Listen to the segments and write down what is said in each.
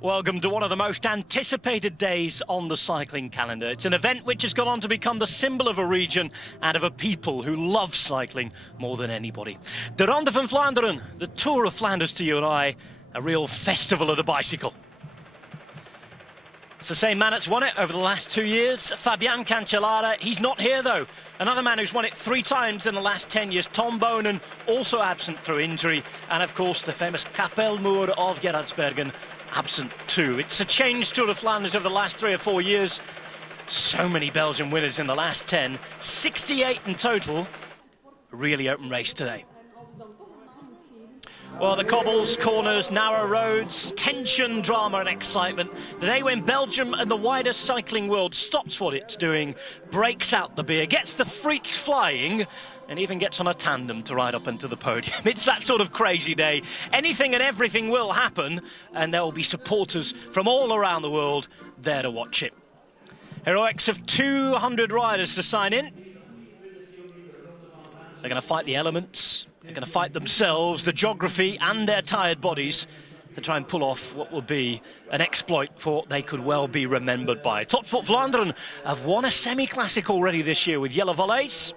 Welcome to one of the most anticipated days on the cycling calendar. It's an event which has gone on to become the symbol of a region and of a people who love cycling more than anybody. De Ronde van Vlaanderen, the Tour of Flanders to you and I, a real festival of the bicycle. It's the same man that's won it over the last 2 years, Fabian Cancellara. He's not here though. Another man who's won it 3 times in the last 10 years, Tom Bonen, also absent through injury. And of course the famous Kapelmuur of Gerardsbergen, absent too. It's a changed Tour of Flanders over the last 3 or 4 years. So many Belgian winners in the last 10, 68 in total. A really open race today. Well, the cobbles, corners, narrow roads, tension, drama and excitement. The day when Belgium and the wider cycling world stops what it's doing, breaks out the beer, gets the freaks flying, and even gets on a tandem to ride up into the podium. It's that sort of crazy day. Anything and everything will happen, and there will be supporters from all around the world there to watch it. Heroics of 200 riders to sign in. They're going to fight the elements. They're going to fight themselves, the geography and their tired bodies to try and pull off what will be an exploit for what they could well be remembered by. Tour of Flanders have won a semi-classic already this year with Jelle Valleys.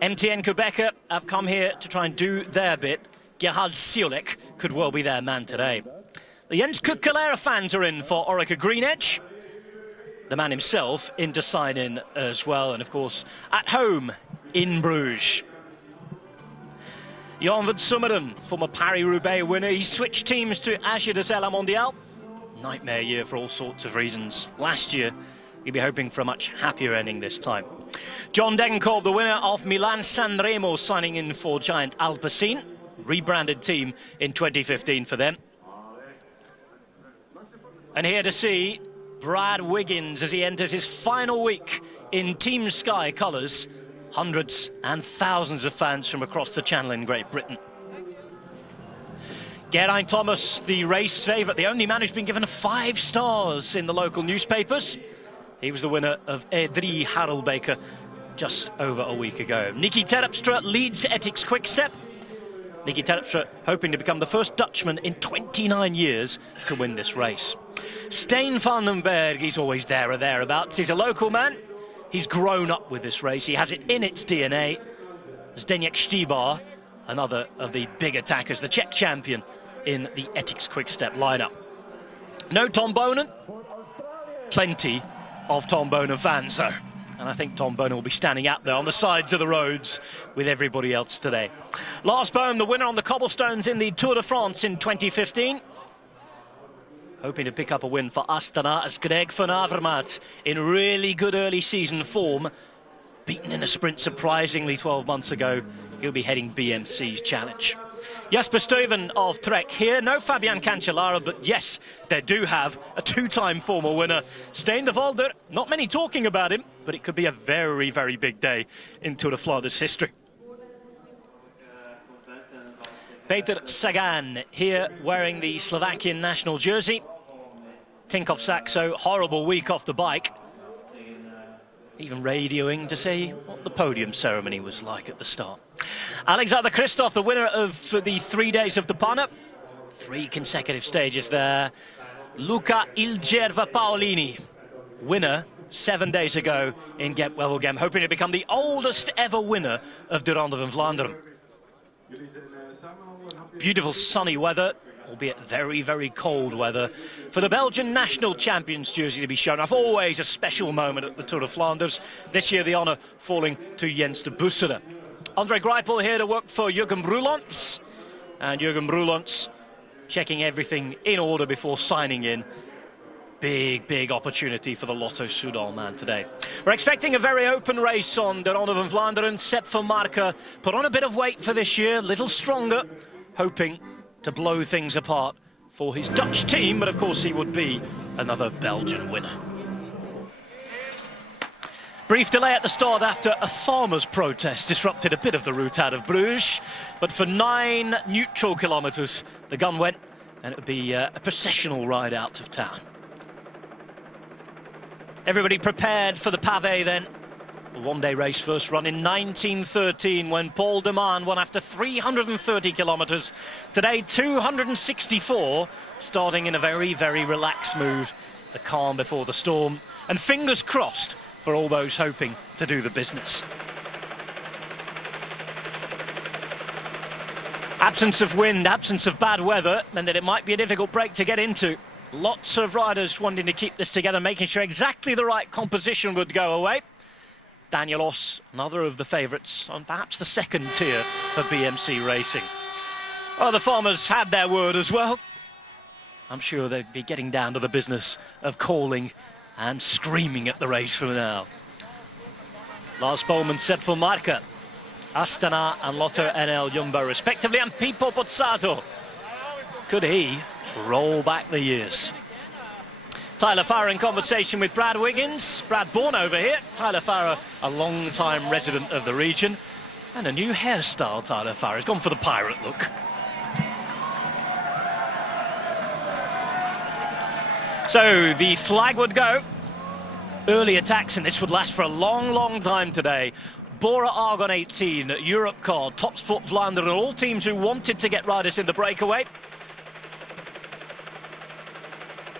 MTN Quebec have come here to try and do their bit. Gerhard Siolek could well be their man today. The Jens Kuckelera fans are in for Orica Green Edge. The man himself in to sign in as well. And of course, at home in Bruges. Jan van Summeren, former Paris-Roubaix winner, he switched teams to Age de Zella Mondiale. Nightmare year for all sorts of reasons. Last year, he'd be hoping for a much happier ending this time. John Degenkolb, the winner of Milan-San Remo, signing in for Giant Alpecin. Rebranded team in 2015 for them. And here to see Brad Wiggins as he enters his final week in Team Sky colours. Hundreds and thousands of fans from across the Channel in Great Britain. Garen Thomas, the race favourite, the only man who's been given 5 stars in the local newspapers. He was the winner of Edrie Harelbeke just over a week ago. Nicky Terpstra leads Ethics Quickstep. Nicky Terpstra hoping to become the first Dutchman in 29 years to win this race. Stijn van den Berg, he's always there or thereabouts. He's a local man. He's grown up with this race. He has it in its DNA. Zdeněk Štýbar, another of the big attackers, the Czech champion in the Ethics Quickstep lineup. No Tom Bonen. Plenty of Tom Bonen fans, though. And I think Tom Bonen will be standing out there on the sides of the roads with everybody else today. Lars Bohm, the winner on the cobblestones in the Tour de France in 2015. Hoping to pick up a win for Astana as Greg van Avermaet in really good early season form. Beaten in a sprint surprisingly 12 months ago. He'll be heading BMC's challenge. Jasper Stuyven of Trek here. No Fabian Cancellara, but yes, they do have a 2-time former winner. Stijn de Volder, not many talking about him, but it could be a very, very big day in Tour de Flanders history. Peter Sagan here wearing the Slovakian national jersey. Tinkoff Saxo, horrible week off the bike. Even radioing to say what the podium ceremony was like at the start. Alexander Kristoff, the winner of the 3 days of the Panne. 3 consecutive stages there. Luca Ilgerva Paolini, winner 7 days ago in Gent-Wevelgem, hoping to become the oldest ever winner of de Ronde van Vlaanderen. Beautiful sunny weather, albeit very, very cold weather, for the Belgian national champions jersey to be shown off. Always a special moment at the Tour of Flanders. This year the honour falling to Jens de Bussere. Andre Greipel here to work for Jurgen Brulants. And Jurgen Brulants checking everything in order before signing in. Big, big opportunity for the Lotto Soudal man today. We're expecting a very open race on de Ronde van Vlaanderen. Sepp van Marke put on a bit of weight for this year, a little stronger, hoping to blow things apart for his Dutch team, but of course he would be another Belgian winner. Brief delay at the start after a farmers' protest disrupted a bit of the route out of Bruges, but for 9 neutral kilometres the gun went, and it would be a processional ride out of town. Everybody prepared for the pavé then. A one-day race first run in 1913 when Paul de Man won after 330 kilometres. Today, 264, starting in a very, very relaxed mood. The calm before the storm. And fingers crossed for all those hoping to do the business. Absence of wind, absence of bad weather meant that it might be a difficult break to get into. Lots of riders wanting to keep this together, making sure exactly the right composition would go away. Daniel Oss, another of the favourites on perhaps the second tier for BMC Racing. Well, the farmers had their word as well. I'm sure they'd be getting down to the business of calling and screaming at the race from now. Lars Bowman said for Marca, Astana and Lotto NL Jumbo respectively, and Pippo Pozzato. Could he roll back the years? Tyler Farrar in conversation with Brad Wiggins. Brad born over here. Tyler Farrar, a long-time resident of the region. And a new hairstyle, Tyler Farrar. He's gone for the pirate look. So the flag would go. Early attacks, and this would last for a long, long time today. Bora Argon 18, Europe Car, Top Sport Vlaanderen, all teams who wanted to get riders in the breakaway.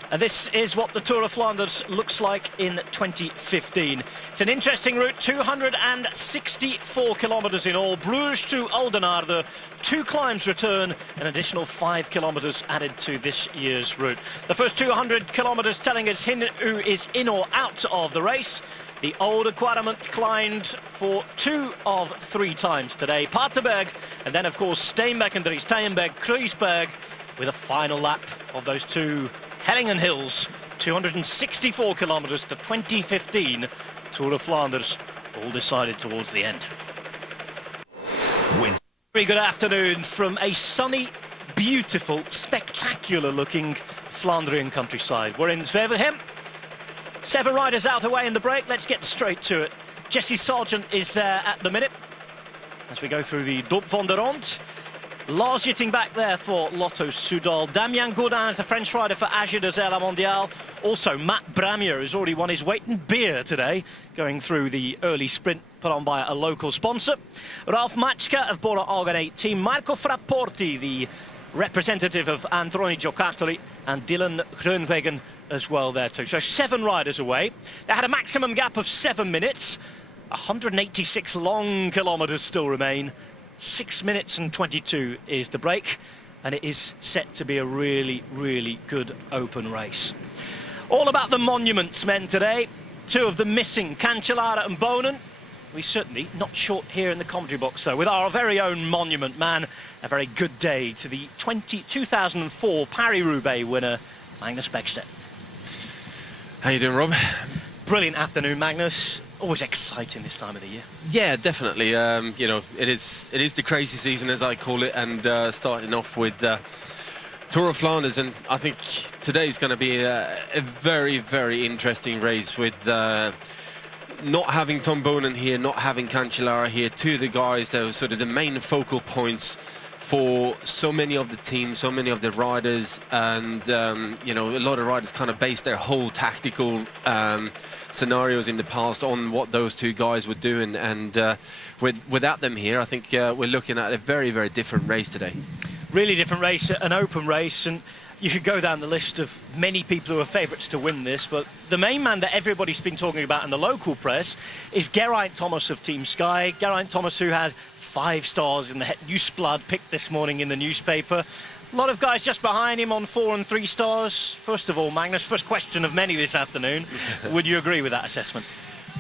And this is what the Tour of Flanders looks like in 2015. It's an interesting route, 264 kilometres in all. Bruges to Oudenaarde, 2 climbs return, an additional 5 kilometres added to this year's route. The first 200 kilometres telling us who is in or out of the race. The Oude Kwaremont climbed for 2 of 3 times today. Paterberg, and then of course Steenbeck and Dries Steenbeck, Kruisberg, with a final lap of those 2 Hellingen Hills, 264 kilometres to 2015 Tour of Flanders, all decided towards the end. Very good afternoon from a sunny, beautiful, spectacular-looking Flandrian countryside. We're in Zweverhem. 7 riders out away in the break. Let's get straight to it. Jesse Sargent is there at the minute as we go through the Dop van der Rond. Lars Jitting back there for Lotto Soudal. Damien Gaudin is the French rider for Agir de Zella Mondial. Also Matt Bramier has already won his weight in beer today, going through the early sprint put on by a local sponsor. Ralf Matschke of Bora Argon 18. Marco Frapporti, the representative of Antroni Giocattoli, and Dylan Greenwagon as well there too. So 7 riders away. They had a maximum gap of 7 minutes. 186 long kilometres still remain. 6 minutes and 22 is the break, and it is set to be a really, really good open race. All about the monuments men today. 2 of them missing, Cancellara and Bonen. We certainly not short here in the commentary box though, with our very own monument man. A very good day to the 2004 Paris-Roubaix winner, Magnus Baxter. How you doing, Rob? Brilliant afternoon, Magnus. Always exciting this time of the year. Yeah, definitely. You know, it is the crazy season, as I call it, and starting off with Tour of Flanders, and I think today's going to be a very, very interesting race with not having Tom Bonen here, not having Cancellara here, 2 of the guys that are sort of the main focal points for so many of the teams, so many of the riders, and you know, a lot of riders kind of base their whole tactical scenarios in the past on what those 2 guys would do, and without them here, I think we're looking at a very, very different race today. Really different race, an open race, and you could go down the list of many people who are favourites to win this, but the main man that everybody's been talking about in the local press is Geraint Thomas of Team Sky. Geraint Thomas, who had 5 stars in the Nieuwsblad pick this morning in the newspaper. A lot of guys just behind him on 4 and 3 stars. First of all, Magnus, first question of many this afternoon. Would you agree with that assessment?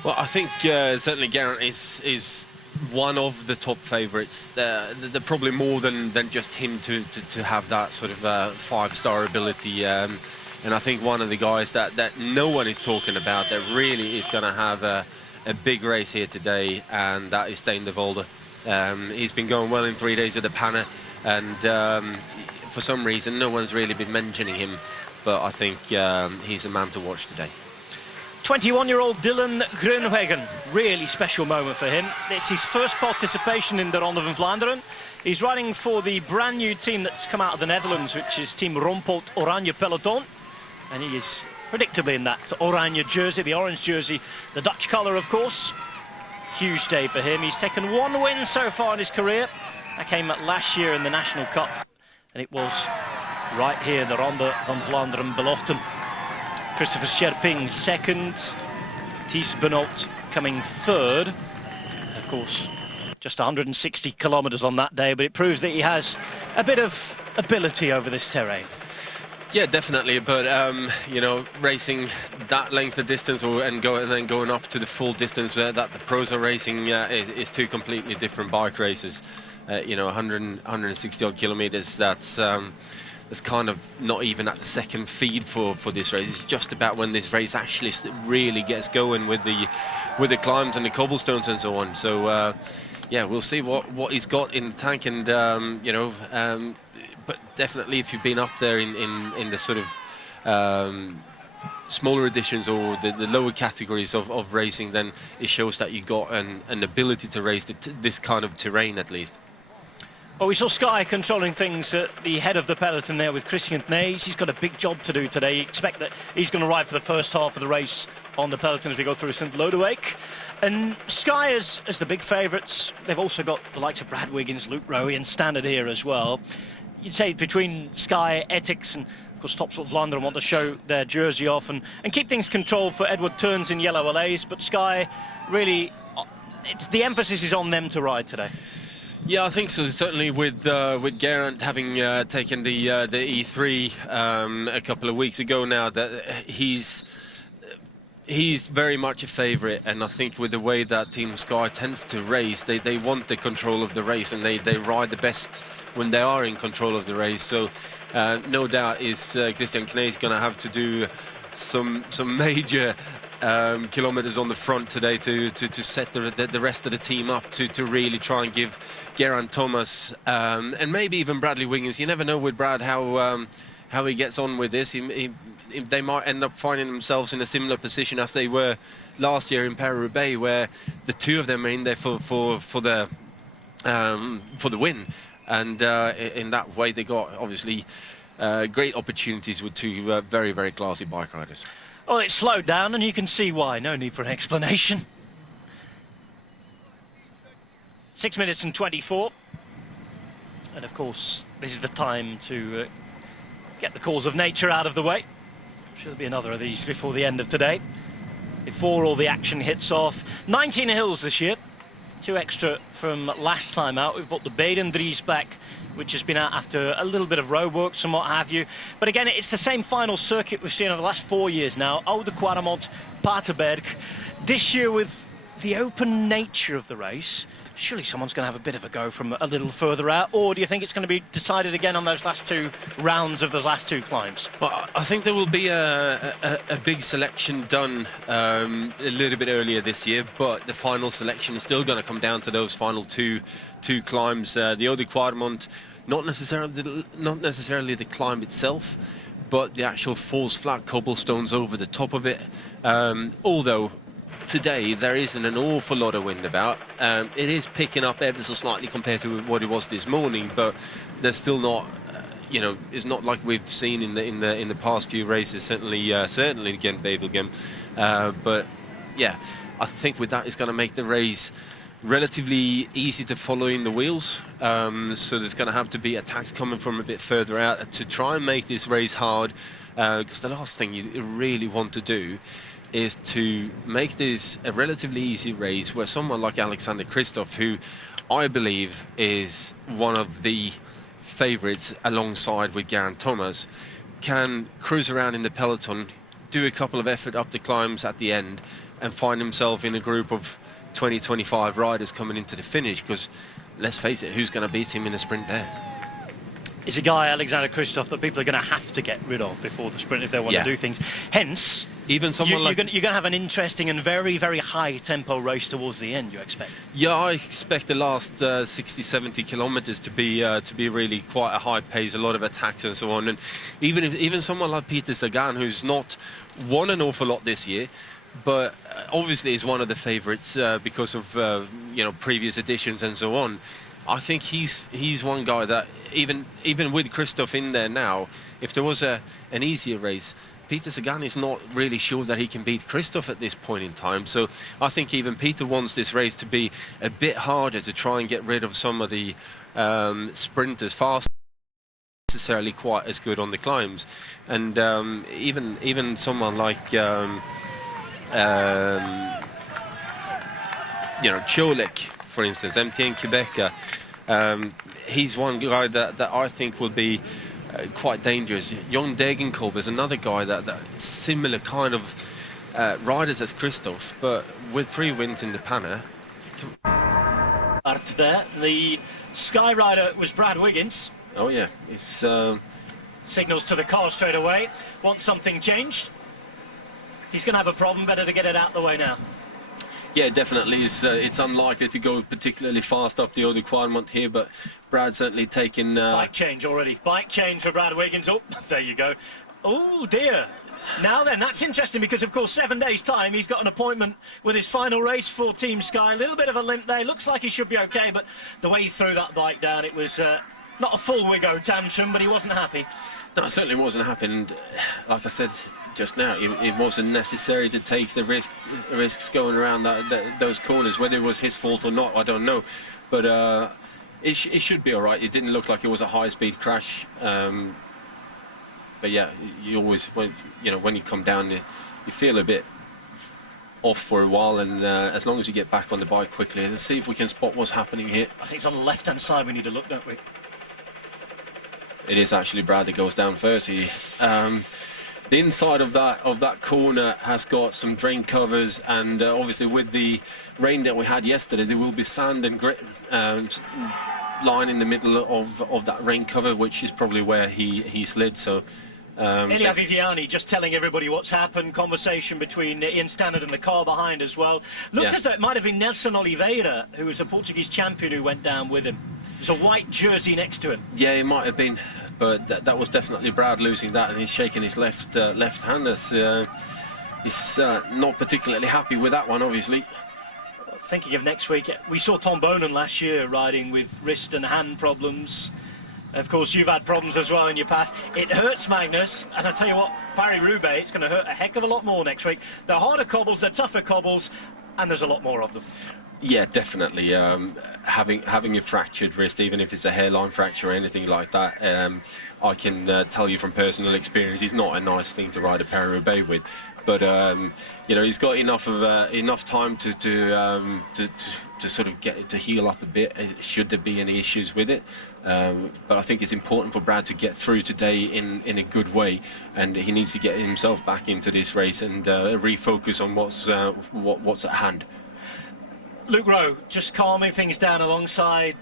Well, I think certainly Geraint is one of the top favourites. They're probably more than just him to have that sort of 5-star ability. And I think one of the guys that no one is talking about that really is going to have a big race here today, and that is Stijn de Volder. He's been going well in 3 days of the Panne, and for some reason no one's really been mentioning him, but I think he's a man to watch today. 21-year-old Dylan Greenwagon, really special moment for him. It's his first participation in the Ronde van Vlaanderen. He's riding for the brand new team that's come out of the Netherlands, which is Team Rompold Oranje Peloton, and he is predictably in that Oranje jersey, the orange jersey, the Dutch colour of course. huge day for him. He's taken 1 win so far in his career. That came last year in the National Cup, and it was right here, the Ronde van Vlaanderen-Beloften. Christopher Scherping second, Thies Benoot coming third. Of course, just 160 kilometres on that day, but it proves that he has a bit of ability over this terrain. Yeah, definitely, but you know, racing that length of distance and then going up to the full distance that the pros are racing is two completely different bike races. You know, 160 odd kilometers, that's kind of not even at the second feed for this race. It's just about when this race actually really gets going with the climbs and the cobblestones and so on. So yeah, we'll see what he's got in the tank, and you know, but definitely if you've been up there in the sort of smaller editions or the lower categories of racing, then it shows that you got an ability to race this kind of terrain at least. Well, we saw Sky controlling things at the head of the peloton there with Christian Knees. He's got a big job to do today. You expect that he's going to ride for the first half of the race on the peloton as we go through St. Lodewijk. And Sky as the big favourites. They've also got the likes of Brad Wiggins, Luke Rowe and Standard here as well. You'd say between Sky, Ethics and of course Tops of Vlaanderen want to show their jersey off and keep things controlled for Edward Turns in yellow LAs, but Sky really, the emphasis is on them to ride today. Yeah, I think so. Certainly with Garen having taken the E3 a couple of weeks ago now, that he's very much a favourite, and I think with the way that Team Sky tends to race, they want the control of the race, and they ride the best when they are in control of the race. So no doubt is Christian Knees going to have to do some major kilometers on the front today to set the rest of the team up to really try and give Garen Thomas and maybe even Bradley Wiggins. You never know with Brad how he gets on with this. They might end up finding themselves in a similar position as they were last year in Paris-Roubaix, where the two of them are in there for the win, and in that way they got obviously great opportunities with two very, very classy bike riders. Well, it's slowed down, and you can see why. No need for an explanation. 6 minutes and 24. And of course, this is the time to get the calls of nature out of the way. There'll be another of these before the end of today, before all the action hits off. 19 hills this year, 2 extra from last time out. We've got the Beidendries back, which has been out after a little bit of road works and what have you. But again, it's the same final circuit we've seen over the last 4 years now. Oude Quaremont, Paterberg. This year, with the open nature of the race, surely someone's going to have a bit of a go from a little further out, or do you think it's going to be decided again on those last 2 rounds of those last 2 climbs? Well, I think there will be a big selection done a little bit earlier this year, but the final selection is still going to come down to those final two climbs. The Oude Quaremont, not necessarily the climb itself, but the actual falls flat cobblestones over the top of it. Although today there isn't an awful lot of wind about. It is picking up ever so slightly compared to what it was this morning, but there's still not, you know, it's not like we've seen in the past few races. Certainly again Bevelgem. But yeah, I think with that it's going to make the race relatively easy to follow in the wheels. So there's going to have to be attacks coming from a bit further out to try and make this race hard. Because the last thing you really want to do is to make this a relatively easy race where someone like Alexander Kristoff, who I believe is one of the favourites alongside with Garen Thomas, can cruise around in the peloton, do a couple of effort up the climbs at the end, and find himself in a group of 20-25 riders coming into the finish. Because let's face it, who's going to beat him in a sprint there? It's a guy, Alexander Kristoff, that people are going to have to get rid of before the sprint if they want to do things. Hence, even someone you're going to have an interesting and very, very high tempo race towards the end, you expect? Yeah, I expect the last 60-70 kilometers to be really quite a high pace, a lot of attacks and so on. And even someone like Peter Sagan, who's not won an awful lot this year, but obviously is one of the favourites because of you know, previous editions and so on. I think he's one guy that even with Kristoff in there now, if there was an easier race, Peter Sagan is not really sure that he can beat Christoph at this point in time. So I think even Peter wants this race to be a bit harder, to try and get rid of some of the sprinters fast, necessarily quite as good on the climbs. And even someone like Cholik, for instance, MTN Quebec, he's one guy that I think will be quite dangerous. Jon Degenkolb is another guy that similar kind of riders as Christoph, but with 3 wins in the Panna. There, the Sky Rider was Brad Wiggins. Oh yeah, it's signals to the car straight away. Wants something changed. If he's going to have a problem, better to get it out the way now. Yeah, definitely. It's unlikely to go particularly fast up the Eau de Quadmont here, but Brad certainly taking... Bike change already. Bike change for Brad Wiggins. Oh, there you go. Oh, dear. Now then, that's interesting because, of course, 7 days' time, he's got an appointment with his final race for Team Sky. A little bit of a limp there. Looks like he should be OK, but the way he threw that bike down, it was not a full Wiggo tantrum, but he wasn't happy. No, it certainly wasn't happy. And like I said just now, it wasn't necessary to take the risks going around those corners. Whether it was his fault or not, I don't know. But it should be all right. It didn't look like it was a high-speed crash. But yeah, you always, when you come down, you feel a bit off for a while, and as long as you get back on the bike quickly, let's see if we can spot what's happening here. I think it's on the left-hand side we need to look, don't we? It is actually Brad that goes down first. The inside of that corner has got some drain covers, and obviously with the rain that we had yesterday, there will be sand and grit lying in the middle of that rain cover, which is probably where he slid. So Elia Viviani just telling everybody what's happened. Conversation between Ian Stannard and the car behind as well. Looked as though it might have been Nelson Oliveira, who was a Portuguese champion, who went down with him. There's a white jersey next to him. Yeah, it might have been, but that was definitely Brad losing that, and he's shaking his left hand. He's not particularly happy with that one, obviously. Thinking of next week, we saw Tom Bonan last year riding with wrist and hand problems. Of course, you've had problems as well in your past. It hurts, Magnus, and I tell you what, Paris-Roubaix, it's going to hurt a heck of a lot more next week. They're harder cobbles, they're tougher cobbles, and there's a lot more of them. Yeah, definitely. Having a fractured wrist, even if it's a hairline fracture or anything like that, I can tell you from personal experience, it's not a nice thing to ride a Paris-Roubaix with. But he's got enough time to sort of get it to heal up a bit, should there be any issues with it. But I think it's important for Brad to get through today in a good way, and he needs to get himself back into this race and refocus on what's at hand. Luke Rowe just calming things down alongside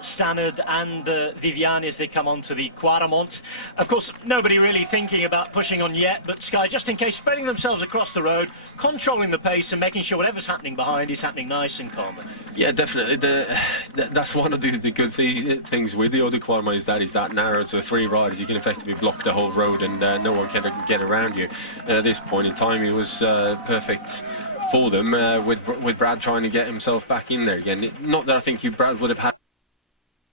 Stannard and Viviani as they come onto the Quadmont. Of course, nobody really thinking about pushing on yet, but Sky, just in case, spreading themselves across the road, controlling the pace and making sure whatever's happening behind is happening nice and calmly. Yeah, definitely. That's one of the good things with the Eau de Quadmont is that narrow, so 3 riders, you can effectively block the whole road and no one can get around you. And at this point in time, it was perfect for them, with Brad trying to get himself back in there again. Not that I think Brad would have had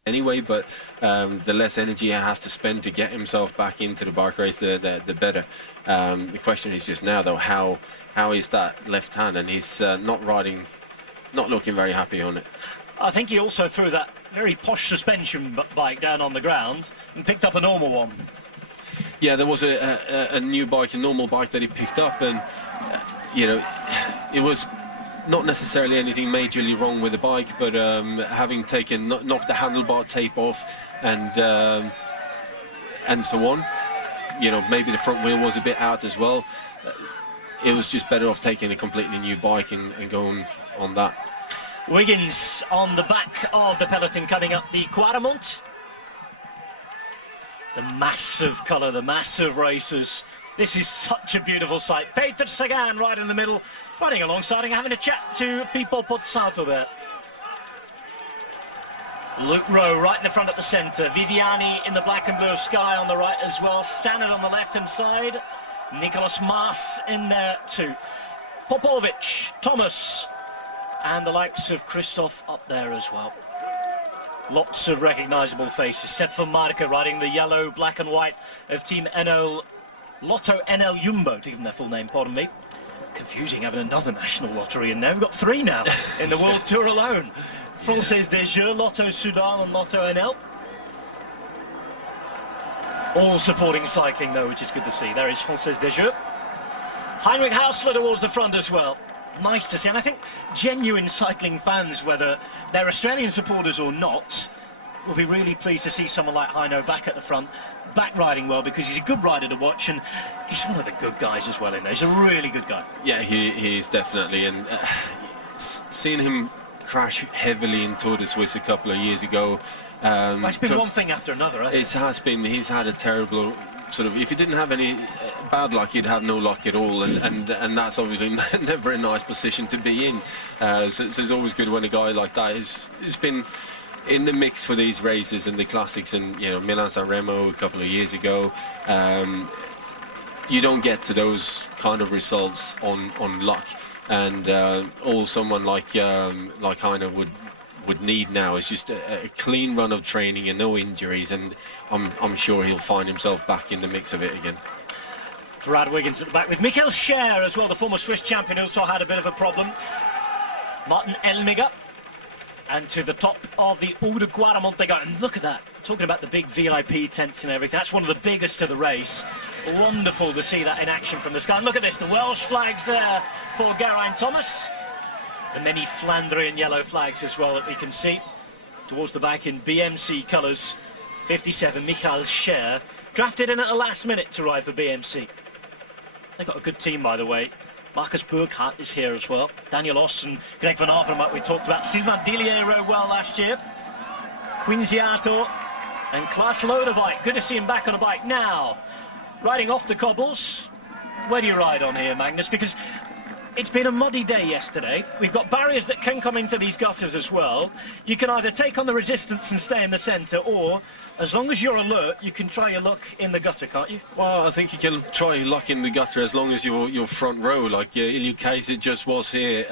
anyway, but the less energy he has to spend to get himself back into the bike race, the better. The question is just now, though, how is that left hand? And he's not looking very happy on it. I think he also threw that very posh suspension bike down on the ground and picked up a normal one. Yeah, there was a new bike, a normal bike that he picked up, and it was not necessarily anything majorly wrong with the bike, but having knocked the handlebar tape off and so on, maybe the front wheel was a bit out as well. It was just better off taking a completely new bike and going on that. Wiggins on the back of the peloton coming up the Quadmont. The massive colour, the massive racers. This is such a beautiful sight. Peter Sagan right in the middle, riding alongside and having a chat to Pippo Pozzato there. Luke Rowe right in the front at the centre. Viviani in the black and blue of Sky on the right as well. Stannard on the left-hand side. Nicolas Maas in there too. Popovic, Thomas, and the likes of Christoph up there as well. Lots of recognisable faces. Sepp van Marke riding the yellow, black and white of Team NL Lotto NL Jumbo, to give them their full name, pardon me. Confusing having another national lottery in there. We've got 3 now in the World Tour alone. Française des Jeux, Lotto Soudal and Lotto NL. All supporting cycling though, which is good to see. There is Française des Jeux. Heinrich Hausler towards the front as well. Nice to see, and I think genuine cycling fans, whether they're Australian supporters or not, will be really pleased to see someone like Heino back at the front, back riding well, because he's a good rider to watch, and he's one of the good guys as well in there. He's a really good guy. Yeah, he is definitely, and seeing him crash heavily in Tour de Suisse a couple of years ago. Well, it's been one thing after another, hasn't it? It has been. He's had a terrible sort of, if he didn't have any bad luck, he'd have no luck at all, and that's obviously never a nice position to be in. So it's always good when a guy like that has been in the mix for these races and the classics, and you know, Milan-San Remo a couple of years ago. You don't get to those kind of results on luck, and all someone like Heino would need now is just a clean run of training and no injuries, and I'm sure he'll find himself back in the mix of it again. Brad Wiggins at the back with Michael Scher as well, the former Swiss champion, also had a bit of a problem. Martin Elmiger. And to the top of the Eau de Guaramontego, and look at that, talking about the big VIP tents and everything, that's one of the biggest of the race. Wonderful to see that in action from the sky. And look at this, the Welsh flags there for Garen Thomas. The many Flandrian yellow flags as well that we can see. Towards the back in BMC colours, 57, Michael Scher, drafted in at the last minute to ride for BMC. They've got a good team, by the way. Marcus Burkhardt is here as well. Daniel Oss and Greg van Avermaet we talked about. Sylvain Dillier rode well last year. Quinziato and Klaas Lodewijk. Good to see him back on a bike now. Riding off the cobbles. Where do you ride on here, Magnus? Because it's been a muddy day yesterday. We've got barriers that can come into these gutters as well. You can either take on the resistance and stay in the centre, or as long as you're alert, you can try your luck in the gutter, can't you? Well, I think you can try your luck in the gutter as long as you're front row, like Ilya Kaiser just was here.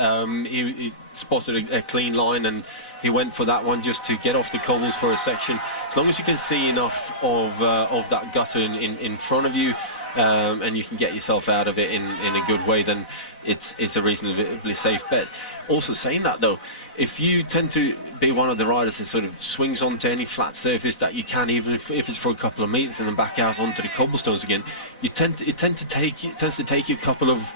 He spotted a clean line, and he went for that one just to get off the cobbles for a section. As long as you can see enough of that gutter in front of you, and you can get yourself out of it in a good way, then it's a reasonably safe bet. Also saying that though, if you tend to be one of the riders that sort of swings onto any flat surface that you can, even if it's for a couple of meters, and then back out onto the cobblestones again, it tends to take you a couple of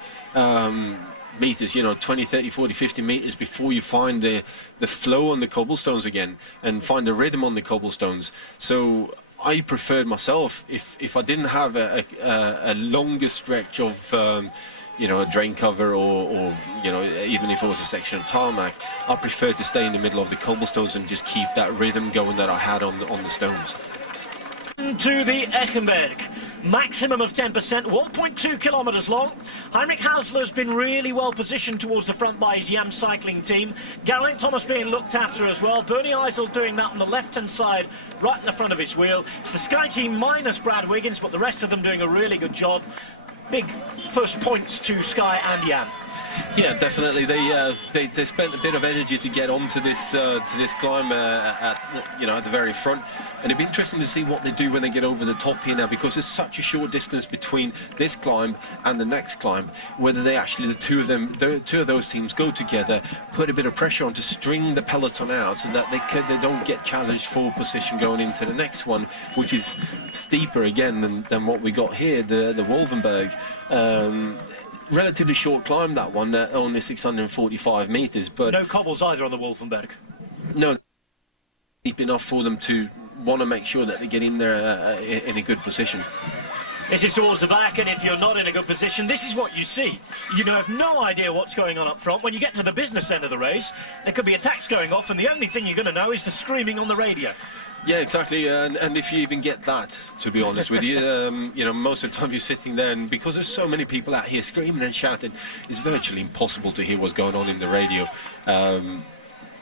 meters, you know, 20, 30, 40, 50 meters before you find the flow on the cobblestones again and find the rhythm on the cobblestones. So I preferred myself, if I didn't have a longer stretch of you know, a drain cover, or you know, even if it was a section of tarmac, I prefer to stay in the middle of the cobblestones and just keep that rhythm going that I had on the stones. To the Echenberg, maximum of 10%, 1.2 kilometres long. Heinrich Hausler has been really well positioned towards the front by his Yam cycling team. Garen Thomas being looked after as well. Bernie Eisel doing that on the left-hand side, right in the front of his wheel. It's the Sky team minus Brad Wiggins, but the rest of them doing a really good job. Big first points to Sky and Yam. Yeah, definitely. They spent a bit of energy to get onto this climb at the very front, and it'd be interesting to see what they do when they get over the top here now, because there's such a short distance between this climb and the next climb. Whether they actually, the two of those teams go together, put a bit of pressure on to string the peloton out so that they don't get challenged for position going into the next one, which is steeper again than what we got here, the Wolvenberg. Relatively short climb, that one, only 645 meters, but no cobbles either on the Wolvenberg. No, deep enough for them to want to make sure that they get in there in a good position. This is towards the back, and if you're not in a good position, this is what you see. You have no idea what's going on up front. When you get to the business end of the race, there could be attacks going off, and the only thing you're going to know is the screaming on the radio. Yeah, exactly, and if you even get that, to be honest with you, you know, most of the time you're sitting there, and because there's so many people out here screaming and shouting, it's virtually impossible to hear what's going on in the radio.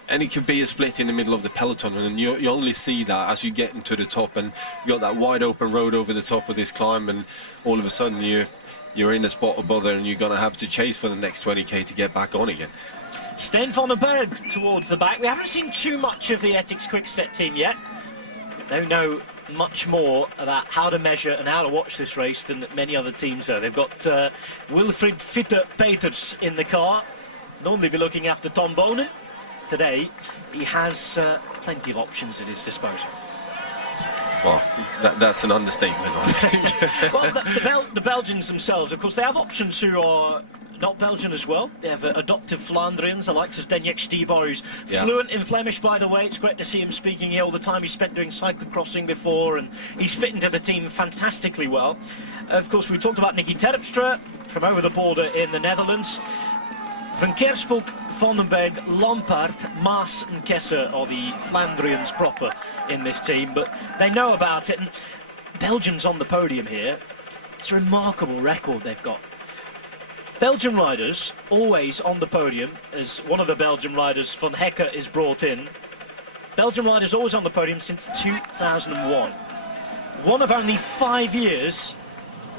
And it could be a split in the middle of the peloton, and you only see that as you get into the top, and you got that wide open road over the top of this climb, and all of a sudden you're in a spot of bother, and you're going to have to chase for the next 20k to get back on again. Sten van den Berg towards the back. We haven't seen too much of the Ethics Quickstep team yet. No much more about how to measure and how to watch this race than many other teams do. They've got Wilfried Fitte Peters in the car. Normally be looking after Tom Bonen. Today, he has plenty of options at his disposal. Well, that's an understatement, I think. Well, the Belgians themselves, of course, they have options who are not Belgian as well. They have adoptive Flandrians, the likes of Denjek Stibar, who's fluent in Flemish, by the way. It's great to see him speaking here all the time. He's spent doing cyclocrossing before, and he's fit into the team fantastically well. Of course, we talked about Nicky Terpstra from over the border in the Netherlands. Van Kerspook, Vandenberg, Lampaert, Maas and Kessler are the Flandrians proper in this team, but they know about it. And Belgians on the podium here. It's a remarkable record they've got. Belgian riders always on the podium, as one of the Belgian riders, Van Hekke, is brought in. Belgian riders always on the podium since 2001. One of only 5 years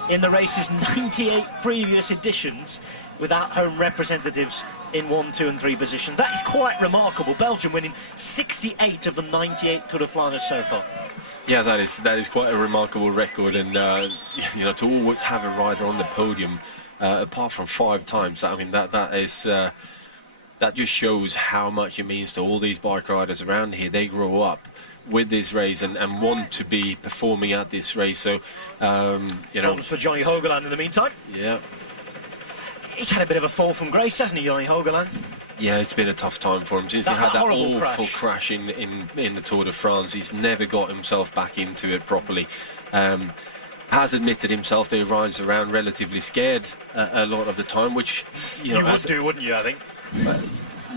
in the race's 98 previous editions without home representatives in 1, 2 and 3 positions. That is quite remarkable. Belgium winning 68 of the 98 Tour of Flanders so far. Yeah, that is quite a remarkable record, and you know, to always have a rider on the podium, apart from 5 times, I mean, that just shows how much it means to all these bike riders around here. They grow up with this race and want to be performing at this race. So, you know, for Johnny Hogan in the meantime. Yeah. He's had a bit of a fall from grace, hasn't he, Johnny Hogan? Yeah, it's been a tough time for him since he had that awful crash in the Tour de France. He's never got himself back into it properly. Has admitted himself that he rides around relatively scared a lot of the time, which you would do, wouldn't you? I think.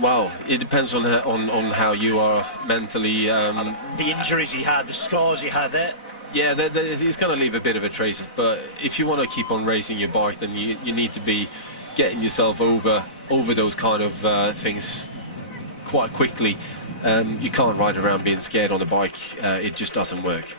Well, it depends on how you are mentally. The injuries he had, the scars he had there. Yeah, it's going to leave a bit of a trace. But if you want to keep on racing your bike, then you need to be getting yourself over those kind of things quite quickly. You can't ride around being scared on the bike. It just doesn't work.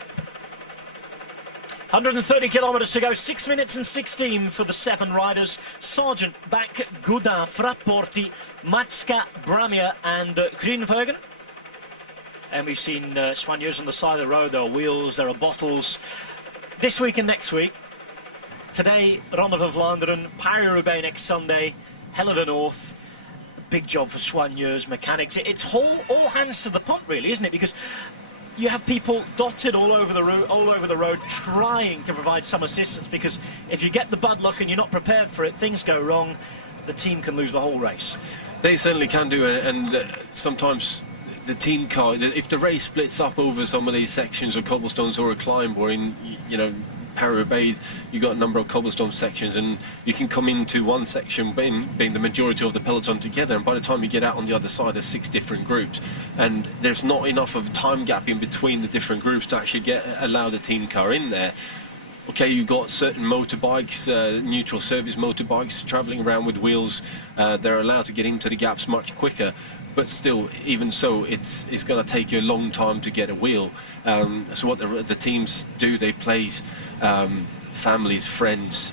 130 kilometres to go, 6 minutes and 16 for the 7 riders. Sargent, Back, Godin, Frapporti, Matska, Bramia and Greenwagon. And we've seen soigneurs on the side of the road. There are wheels, there are bottles. This week and next week. Today, Ronde van Vlaanderen, Paris-Roubaix next Sunday, Hell of the North. Big job for soigneurs, mechanics. It's all hands to the pump, really, isn't it? Because you have people dotted all over the road trying to provide some assistance, because if you get the bad luck and you're not prepared for it, things go wrong, the team can lose the whole race. They certainly can do it, and sometimes the team car, if the race splits up over some of these sections of cobblestones or a climb, or in, you know, Paris-Roubaix, you've got a number of cobblestone sections, and you can come into one section being the majority of the peloton together, and by the time you get out on the other side, there's 6 different groups, and there's not enough of a time gap in between the different groups to actually allow the team car in there. Okay, you've got certain motorbikes, neutral service motorbikes, travelling around with wheels. They're allowed to get into the gaps much quicker. But still, even so, it's going to take you a long time to get a wheel. So what the teams do, they place families, friends,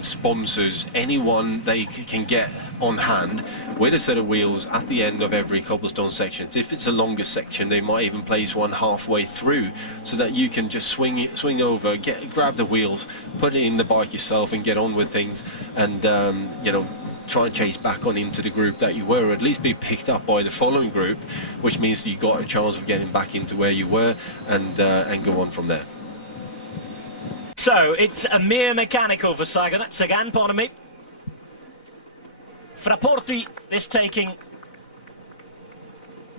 sponsors, anyone they can get on hand with a set of wheels at the end of every cobblestone section. If it's a longer section, they might even place one halfway through, so that you can just swing over, grab the wheels, put it in the bike yourself, and get on with things. And you know, try and chase back on into the group that you were, or at least be picked up by the following group, which means you got a chance of getting back into where you were, and go on from there. So it's a mere mechanical for Sagan, pardon me. Frapporti is taking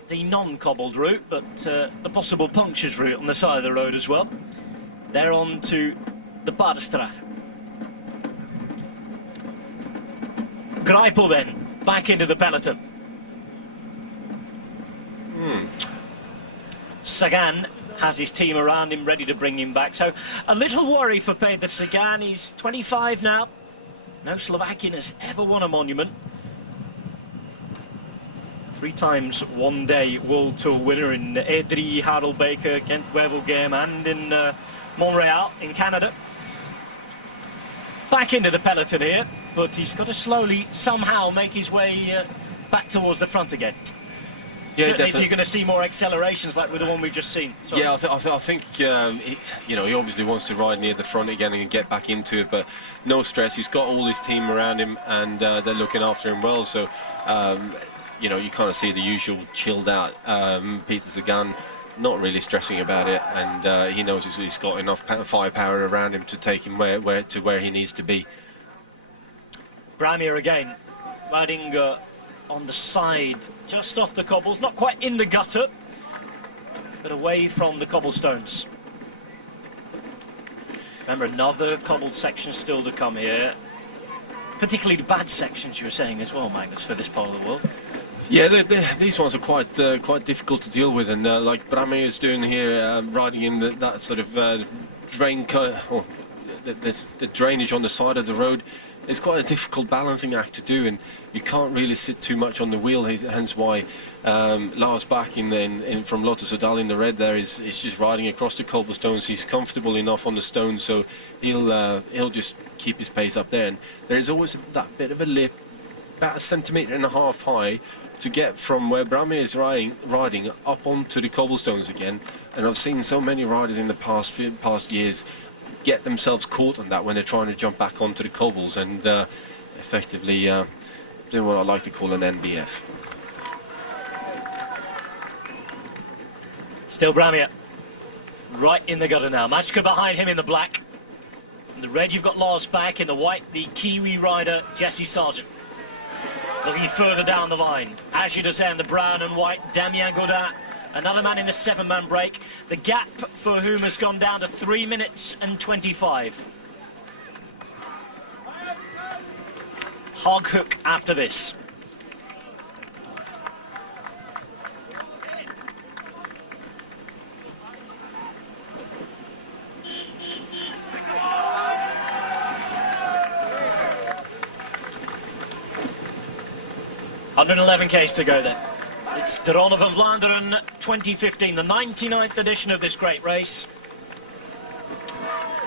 the non-cobbled route, but the possible punctures route on the side of the road as well. They're on to the Paardenstraat. Greipel then, back into the peloton. Sagan has his team around him, ready to bring him back. So a little worry for Peter Sagan. He's 25 now. No Slovakian has ever won a monument. 3 times one-day World Tour winner in E3, Harelbeke, Gent-Wevelgem and in Montreal in Canada. Back into the peloton here, but he's got to slowly somehow make his way back towards the front again. Yeah, certainly if you're going to see more accelerations like with the one we've just seen. Sorry. Yeah, I think you know, he obviously wants to ride near the front again and get back into it, but no stress. He's got all his team around him, and they're looking after him well. So, you know, you kind of see the usual chilled out Peter Sagan, not really stressing about it, and he knows he's got enough firepower around him to take him where he needs to be. Bramir again, riding on the side, just off the cobbles, not quite in the gutter, but away from the cobblestones. Remember, another cobbled section still to come here. Particularly the bad sections you were saying as well, Magnus, for this part of the world. Yeah, these ones are quite difficult to deal with, and like Bramir is doing here, riding in that sort of drain cut, or the drainage on the side of the road. It's quite a difficult balancing act to do, and you can't really sit too much on the wheel. Hence why Lars Bak from Lotto Soudal in the red there is just riding across the cobblestones. He's comfortable enough on the stones, so he'll just keep his pace up there. And there's always that bit of a lip, about 1.5 centimeters high, to get from where Bramir is riding up onto the cobblestones again. And I've seen so many riders in the past years get themselves caught on that when they're trying to jump back onto the cobbles, and effectively do what I like to call an NBF. Still Bramir, right in the gutter now. Majka behind him in the black. In the red you've got Lars Bak, in the white the Kiwi rider Jesse Sargent. Looking further down the line, Ajay Dozen, the brown and white Damien Godin. Another man in the 7-man break. The gap for whom has gone down to 3 minutes and 25. Hog hook after this. $111Ks to go then. It's de Ronde van Vlaanderen 2015, the 99th edition of this great race.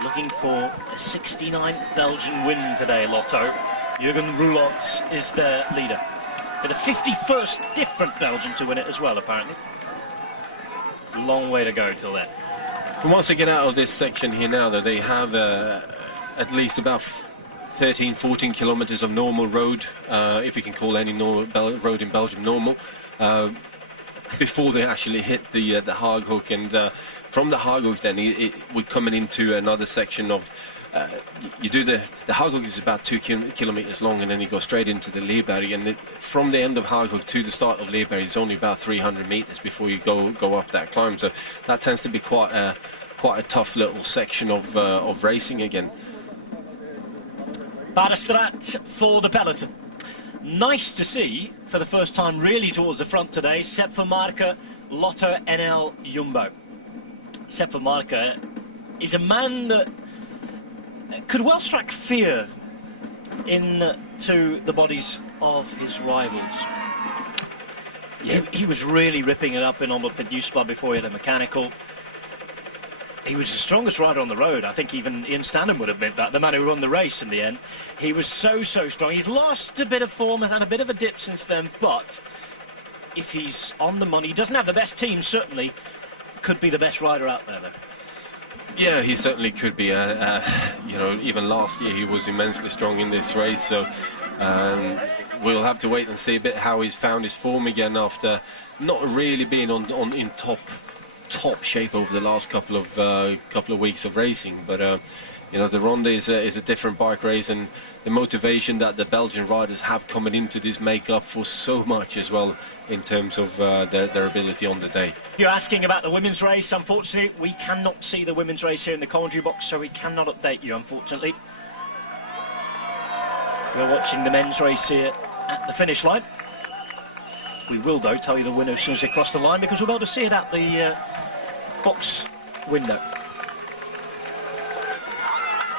Looking for a 69th Belgian win today, Lotto. Jurgen Roelands is their leader. But the 51st different Belgian to win it as well, apparently. Long way to go till then. And once they get out of this section here now, though, they have at least about 13-14 kilometers of normal road, if you can call any road in Belgium normal, before they actually hit the Haag hook. And from the Haag hook then we're coming into another section of you do the Haag hook is about 2 kilometers long, and then you go straight into the Leerberg, and from the end of Haag hook to the start of Leerberg is only about 300 meters before you go up that climb. So that tends to be quite a tough little section of racing again. Badestrat for the peloton. Nice to see, for the first time really towards the front today, Sepp van Marke, Lotto NL Jumbo. Sepp van Marke is a man that could well strike fear into the bodies of his rivals. Yeah. He was really ripping it up in Omloop Nieuwsblad before he had a mechanical. He was the strongest rider on the road. I think even Ian Stanham would admit that, the man who won the race in the end. He was so strong. He's lost a bit of form and had a bit of a dip since then, but if he's on the money, he doesn't have the best team, certainly could be the best rider out there, though. Yeah, he certainly could be. You know, even last year he was immensely strong in this race, so we'll have to wait and see a bit how he's found his form again after not really being in top shape over the last couple of weeks of racing. But you know, the Ronde is a different bike race, and the motivation that the Belgian riders have coming into this make up for so much as well in terms of their ability on the day. You're asking about the women's race. Unfortunately, we cannot see the women's race here in the commentary box, so we cannot update you, unfortunately. We're watching the men's race here at the finish line. We will, though, tell you the winner as soon as they cross the line, because we'll be able to see it out the box window.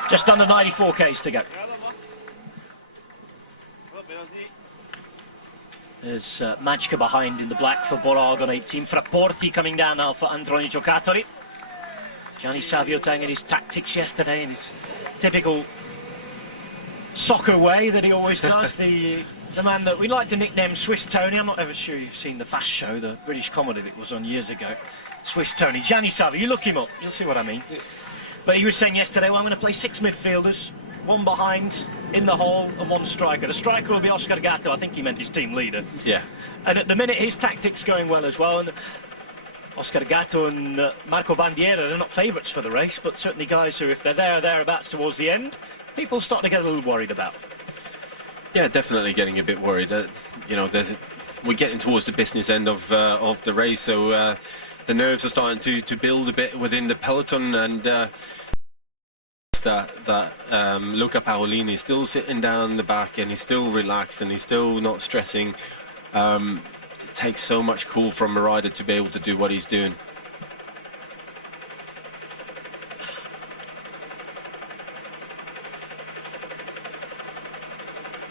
Just under 94Ks to go. There's Majka behind in the black for Borag on 18. Frapporti coming down now for Antonio Giocatori. Gianni Savio telling his tactics yesterday in his typical soccer way that he always does. The the man that we like to nickname Swiss Tony. I'm not ever sure you've seen the Fast Show, the British comedy that was on years ago. Swiss Tony, Gianni Savva, you look him up, you'll see what I mean. But he was saying yesterday, well, I'm going to play 6 midfielders, 1 behind, in the hole, and 1 striker. The striker will be Oscar Gatto, I think he meant his team leader. Yeah. And at the minute, his tactics going well as well. And Oscar Gatto and Marco Bandiera, they're not favourites for the race, but certainly guys who, if they're thereabouts towards the end, people start to get a little worried about. Yeah, definitely getting a bit worried. You know, we're getting towards the business end of the race, so the nerves are starting to build a bit within the peloton, and Luca Paolini is still sitting down the back, and he's still relaxed, and he's still not stressing. It takes so much cool from a rider to be able to do what he's doing.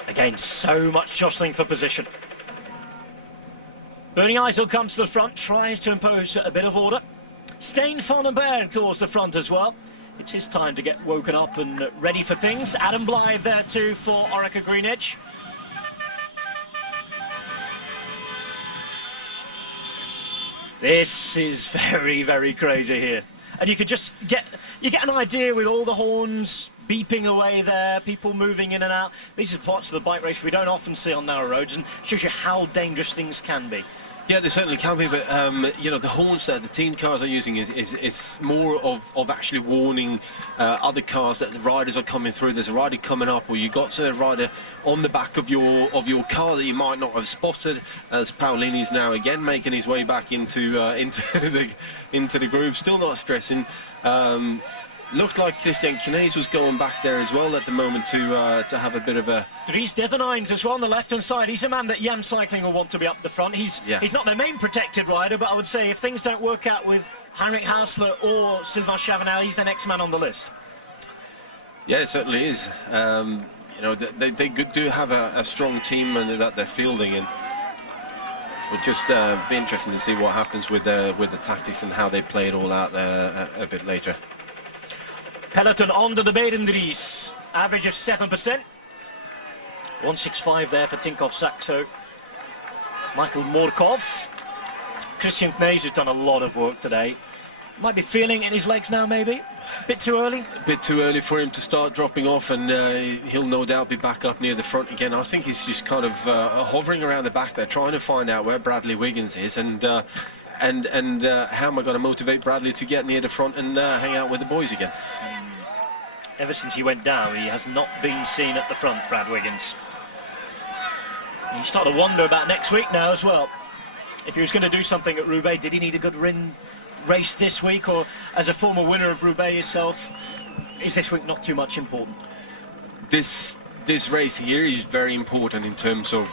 Again, so much jostling for position. Bernie Eisel comes to the front, tries to impose a bit of order. Stijn Vandenberg towards the front as well. It's his time to get woken up and ready for things. Adam Blythe there too for Orica Green Edge. This is very, very crazy here. And you could just get an idea with all the horns beeping away there, people moving in and out. These are parts of the bike race we don't often see on narrow roads, and shows you how dangerous things can be. Yeah, they certainly can be, but you know, the horns that the team cars are using is more of actually warning other cars that the riders are coming through. There's a rider coming up, or you got a rider on the back of your car that you might not have spotted. As Paolini's now again making his way back into the group, still not stressing. Looked like Christian Knees was going back there as well at the moment to have a bit of a... Dries Devenijns as well on the left-hand side. He's a man that Yam Cycling will want to be up the front. He's not their main protected rider, but I would say if things don't work out with Heinrich Hausler or Sylvain Chavanel, he's the next man on the list. Yeah, it certainly is. You know, they do have a strong team and that they're fielding, and it would just be interesting to see what happens with the tactics and how they play it all out a bit later. Peloton onto the Beirendries, average of 7%. 165 there for Tinkoff Saxo. Michael Morkov. Christian Knees has done a lot of work today. Might be feeling in his legs now, maybe. A bit too early? A bit too early for him to start dropping off, and he'll no doubt be back up near the front again. I think he's just kind of hovering around the back there, trying to find out where Bradley Wiggins is, and how am I going to motivate Bradley to get near the front and hang out with the boys again. Ever since he went down, he has not been seen at the front, Brad Wiggins. You start to wonder about next week now as well. If he was going to do something at Roubaix, did he need a good race this week? Or as a former winner of Roubaix yourself, is this week not too much important? This race here is very important in terms of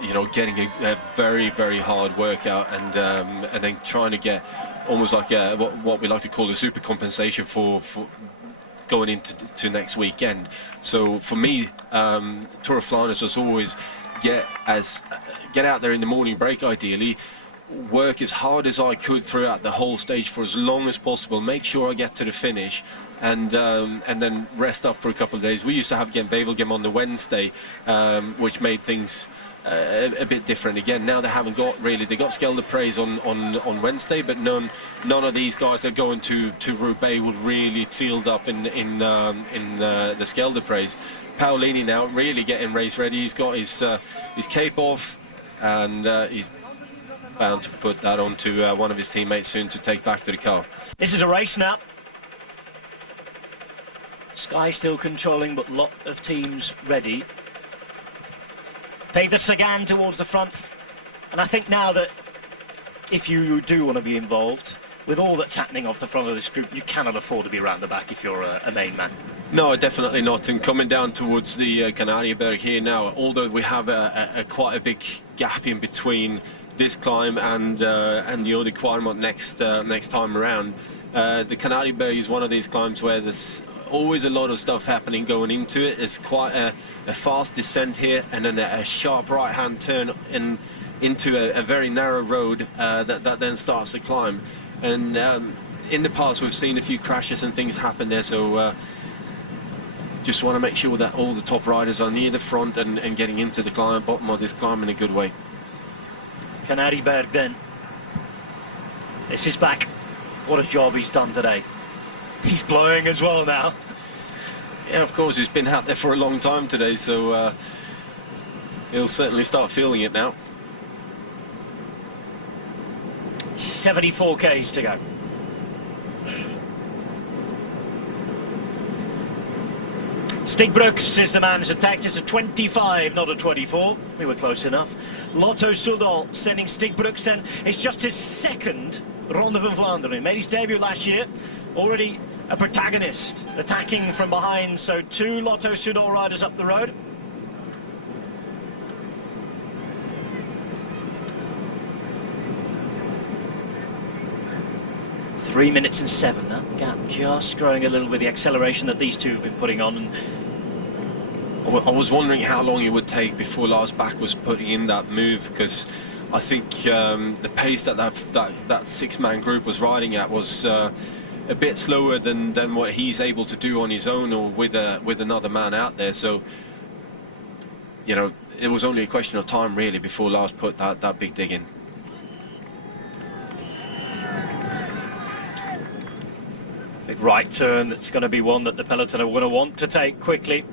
you know, getting a very, very hard workout, and then trying to get almost like what we like to call a super compensation for going into next weekend. So for me, Tour of Flanders was always get out there in the morning break, ideally, work as hard as I could throughout the whole stage for as long as possible, make sure I get to the finish, and then rest up for a couple of days. We used to have Wevelgem on the Wednesday, which made things a bit different again. Now they haven't got really. They got Skelde Praise on Wednesday, but none of these guys that go into Roubaix would really field up in the Skelde Praise. Paolini now really getting race ready. He's got his cape off, and he's bound to put that onto one of his teammates soon to take back to the car. This is a race now. Sky still controlling, but lot of teams ready. Peter Sagan towards the front, and I think now that if you do want to be involved with all that's happening off the front of this group, you cannot afford to be around the back if you're a main man. No, definitely not. And coming down towards the Kanarieberg here now, although we have quite a big gap in between this climb and the Eau de Quarmont next time around, the Kanarieberg is one of these climbs where there's always a lot of stuff happening going into it. It's quite a fast descent here, and then a sharp right-hand turn into a very narrow road that then starts to climb. And in the past we've seen a few crashes and things happen there, so just want to make sure that all the top riders are near the front and getting into the bottom of this climb in a good way. Canarieberg then. This is back. What a job he's done today. He's blowing as well now. Yeah, of course, he's been out there for a long time today, so he'll certainly start feeling it now. 74 Ks to go. Stig Brooks is the man who's attacked. It's a 25, not a 24. We were close enough. Lotto Soudal sending Stig Brooks then. It's just his second Ronde van Vlaanderen. He made his debut last year. Already a protagonist, attacking from behind. So 2 Lotto Soudal riders up the road. Three minutes and 7. That gap just growing a little with the acceleration that these two have been putting on. And I was wondering how long it would take before Lars Bak was putting in that move, because I think the pace that 6-man group was riding at was a bit slower than what he's able to do on his own or with another man out there. So, you know, it was only a question of time really before Lars put that big dig in. big right turn, that's going to be one that the peloton are going to want to take quickly.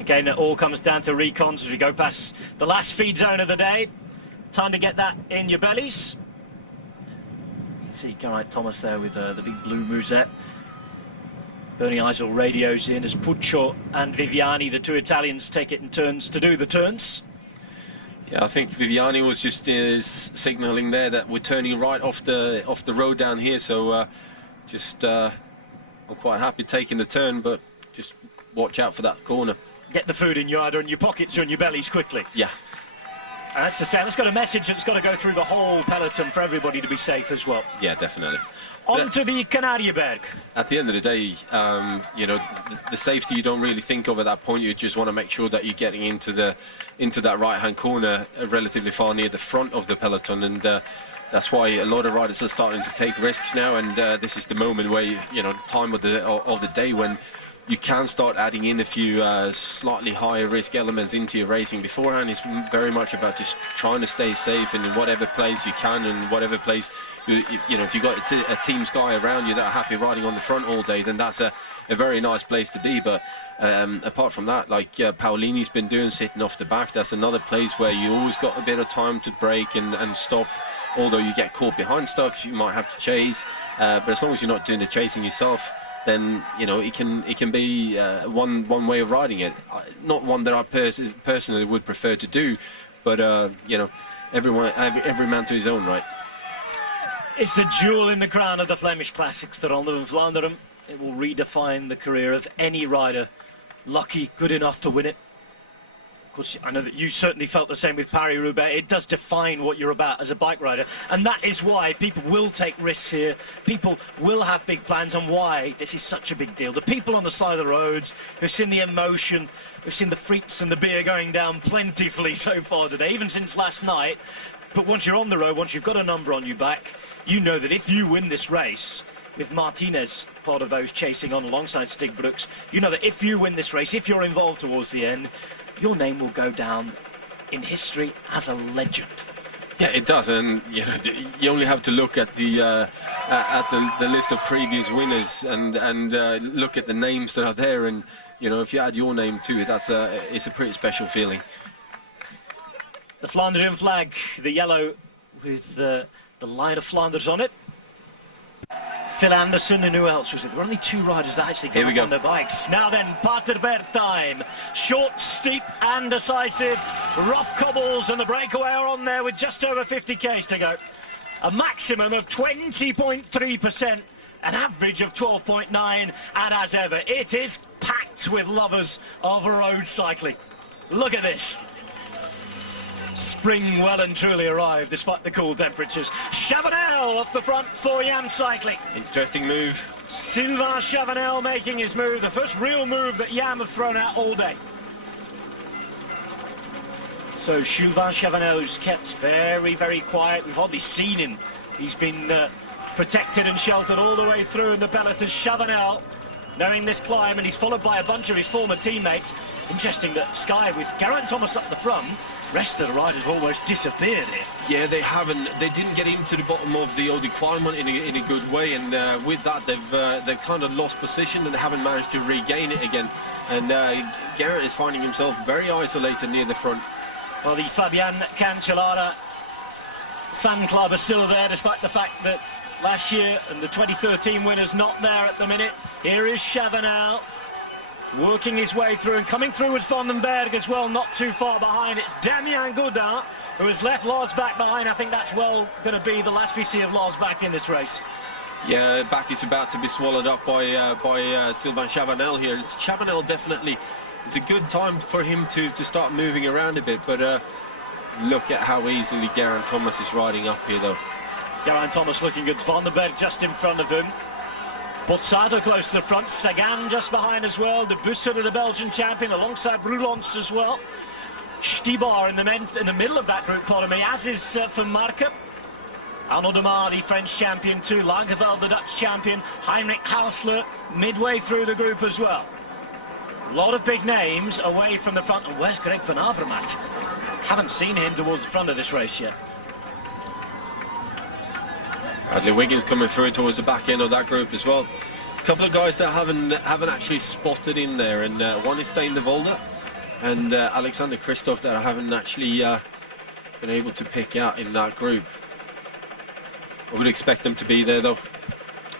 Again, it all comes down to recons as we go past the last feed zone of the day. Time to get that in your bellies. You can see Garen Thomas there with the big blue musette. Bernie Eisel radios in as Puccio and Viviani, the two Italians, take it in turns to do the turns. Yeah, I think Viviani was just signalling there that we're turning right off the road down here. So I'm quite happy taking the turn, but just watch out for that corner. Get the food in your either in your pockets or in your bellies quickly. Yeah. And that's the same. It's got a message that's got to go through the whole peloton for everybody to be safe as well. Yeah, definitely. On to the Canarieberg. At the end of the day, you know, the safety you don't really think of at that point. You just want to make sure that you're getting into that right-hand corner relatively far near the front of the peloton, and that's why a lot of riders are starting to take risks now. And this is the moment where you know, time of the day when you can start adding in a few slightly higher risk elements into your racing. Beforehand, it's very much about just trying to stay safe, and in whatever place you can, and whatever place you know, if you've got a Team Sky around you that are happy riding on the front all day, then that's a very nice place to be. But apart from that, like Paolini's been doing, sitting off the back, that's another place where you always got a bit of time to brake and stop. Although you get caught behind stuff, you might have to chase, but as long as you're not doing the chasing yourself, then you know it can be one way of riding it. Not one that I personally would prefer to do, but you know, every man to his own, right? It's the jewel in the crown of the Flemish Classics, the Ronde van Vlaanderen. It will redefine the career of any rider lucky, good enough to win it. Of course, I know that you certainly felt the same with Paris-Roubaix. It does define what you're about as a bike rider, and that is why people will take risks here. People will have big plans, and why this is such a big deal. The people on the side of the roads who've seen the emotion, who've seen the frites and the beer going down plentifully so far today, even since last night. But once you're on the road, once you've got a number on your back, you know that if you win this race, with Martinez part of those chasing on alongside Stig Brooks, you know that if you win this race, if you're involved towards the end, your name will go down in history as a legend. Yeah, it does, and you know, you only have to look at the list of previous winners and look at the names that are there, and you know, if you add your name to it, it's a pretty special feeling. The Flandrian flag, the yellow with the Lion of Flanders on it. Phil Anderson, and who else was it? There were only two riders that actually got on their bikes. Now then, Paterberg time. Short, steep and decisive. Rough cobbles, and the breakaway are on there with just over 50 Ks to go. A maximum of 20.3%, an average of 12.9, and as ever, it is packed with lovers of road cycling. Look at this. Spring well and truly arrived despite the cool temperatures. Chavanel off the front for Yam Cycling. Interesting move. Sylvain Chavanel making his move, the first real move that Yam have thrown out all day. So Sylvain Chavanel, who's kept very, very quiet. We've hardly seen him. He's been protected and sheltered all the way through in the peloton. Chavanel knowing this climb, and he's followed by a bunch of his former teammates. Interesting that Sky, with Garen Thomas up the front, rest of the riders almost disappeared here. Yeah, they haven't. They didn't get into the bottom of the Eau de Qualmont in a good way, and with that, they've kind of lost position, and they haven't managed to regain it again. And Garen is finding himself very isolated near the front. Well, the Fabian Cancellara fan club are still there, despite the fact that last year and the 2013 winner's not there at the minute. Here is Chavanel working his way through and coming through with Vandenberg as well, not too far behind. It's Damien Godin who has left Lars back behind. I think that's well going to be the last we see of Lars back in this race. Yeah, back is about to be swallowed up by Sylvain Chavanel here. Chavanel definitely, it's a good time for him to start moving around a bit, but look at how easily Garen Thomas is riding up here though. Garen Thomas looking good. Vandenberg just in front of him. Bozzato close to the front. Sagan just behind as well. De Busser, the Belgian champion, alongside Brulons as well. Stibar in the middle of that group, pardon me, as is Van Marke. Arnaud Demar, the French champion too. Langeveld, the Dutch champion. Heinrich Hausler midway through the group as well. A lot of big names away from the front. And where's Greg van Avermaet? Haven't seen him towards the front of this race yet. Bradley Wiggins coming through towards the back end of that group as well. A couple of guys that haven't actually spotted in there, and one is Stein de Volder and Alexander Christoph that I haven't actually been able to pick out in that group. I would expect them to be there though.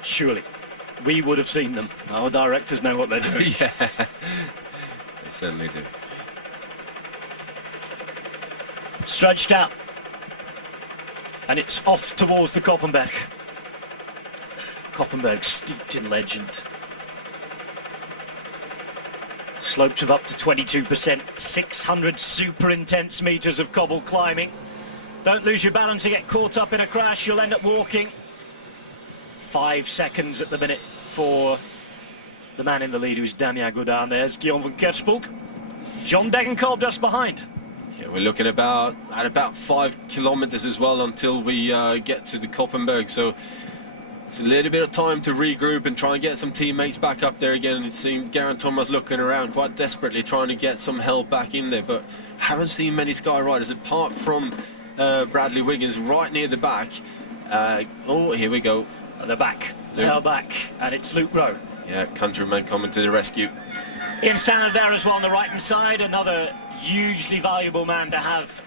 Surely. We would have seen them. Our directors know what they're doing. Yeah, they certainly do. Stretched out. And it's off towards the Koppenberg. Koppenberg steeped in legend. Slopes of up to 22%, 600 super intense meters of cobble climbing. Don't lose your balance, you get caught up in a crash, you'll end up walking. 5 seconds at the minute for the man in the lead, who's Damien Godin. There's Guillaume van Kerspook. John Degenkolb just behind. Yeah, we're looking at about 5 kilometers as well until we get to the Koppenberg, so it's a little bit of time to regroup and try and get some teammates back up there again. It's seen Garen Thomas looking around quite desperately, trying to get some help back in there, but haven't seen many Sky riders apart from Bradley Wiggins right near the back. Oh, here we go. At the back, now back, and it's Luke Rowe. Yeah, countryman coming to the rescue. Ian Stannard there as well on the right-hand side, another hugely valuable man to have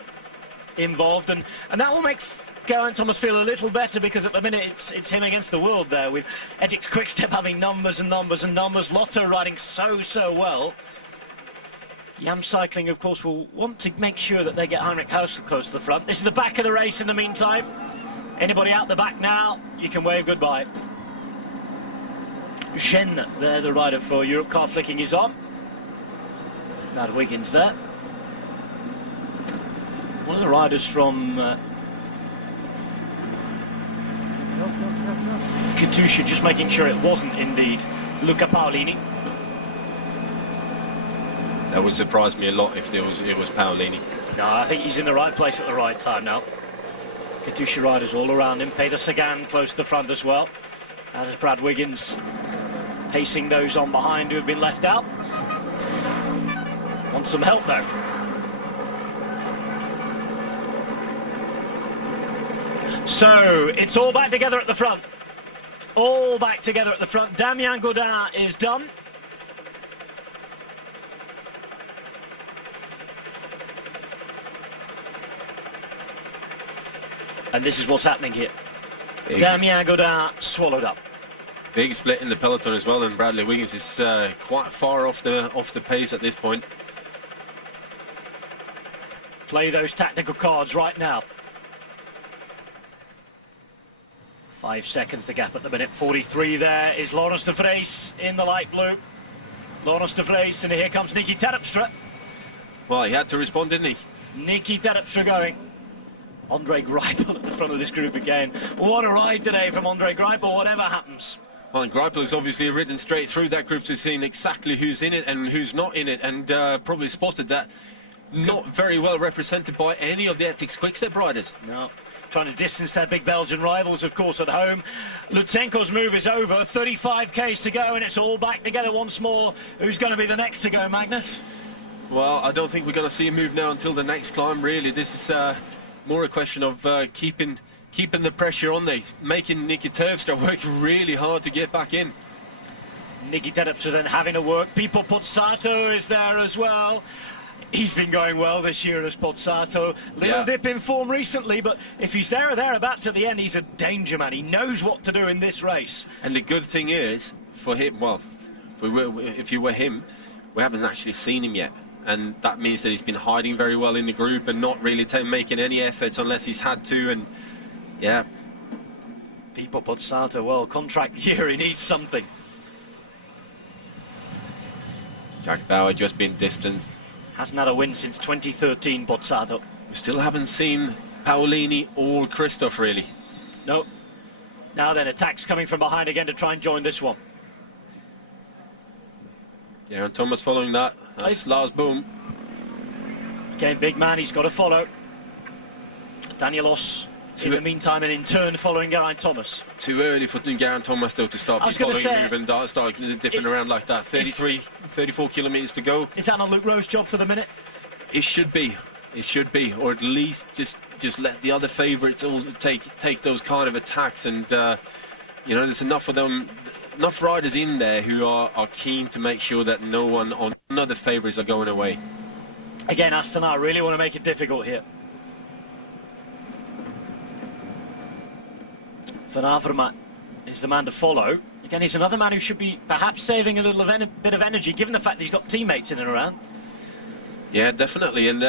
involved, and that will make Garen Thomas feel a little better, because at the minute it's him against the world there, with Edix Quickstep having numbers and numbers and numbers, Lotto riding so well. Yam Cycling, of course, will want to make sure that they get Heinrich Hausler close to the front. This is the back of the race in the meantime. Anybody out the back now, you can wave goodbye. Jen there, the rider for Europe Car, flicking his arm. Brad Wiggins there. One of the riders from Katusha, just making sure it wasn't indeed Luca Paolini. That would surprise me a lot if it was Paolini. No, I think he's in the right place at the right time now. Katusha riders all around him. Peter Sagan close to the front as well. As Brad Wiggins pacing those on behind who have been left out. Want some help though. So it's all back together at the front. All back together at the front. Damien Godin is done. And this is what's happening here. Damien Godin swallowed up. Big split in the peloton as well, and Bradley Wiggins is quite far off the pace at this point. Play those tactical cards right now. 5 seconds the gap at the minute. 43 there is Laurens de Vries in the light blue. Laurens de Vries, and here comes Nicky Terpstra. Well, he had to respond, didn't he? Nicky Terpstra going. Andre Greipel at the front of this group again. What a ride today from Andre Greipel, whatever happens. Well, and Greipel has obviously ridden straight through that group to seeing exactly who's in it and who's not in it, and probably spotted that not very well represented by any of the Ethics Quickstep riders. No. trying to distance their big Belgian rivals, of course, at home. Lutsenko's move is over, 35 Ks to go, and it's all back together once more. Who's going to be the next to go, Magnus? Well, I don't think we're going to see a move now until the next climb, really. This is more a question of keeping the pressure on there, making Nicky Terpstra work really hard to get back in. Nicky Terpstra then having to work. Pipo Pozzato is there as well. He's been going well this year as Pozzato. Little dip in form recently, but if he's there or thereabouts at the end, he's a danger man. He knows what to do in this race. And the good thing is, for him, well, if you were him, we haven't actually seen him yet. And that means that he's been hiding very well in the group and not really making any efforts unless he's had to. And yeah. Pipo Pozzato, well, contract year, he needs something. Jack Bauer just been distanced. Hasn't had a win since 2013, Pozzato. We still haven't seen Paolini or Christoph, really. No. Now then, attacks coming from behind again to try and join this one. Garen Thomas following that. That's Lars Boom. Again, big man, he's got to follow. Danielos in the meantime, and in turn following Garen Thomas. Too early for Garen Thomas, though, to start following move and start dipping around like that. 34 kilometres to go. Is that not Luke Rowe's job for the minute? It should be. It should be, or at least just let the other favourites also take those kind of attacks. And you know, there's enough of them, enough riders in there who are keen to make sure that no one on other favourites are going away. Again, Astana really want to make it difficult here. Van Avermaet is the man to follow. Again, he's another man who should be perhaps saving a little bit of energy, given the fact that he's got teammates in and around. Yeah, definitely. And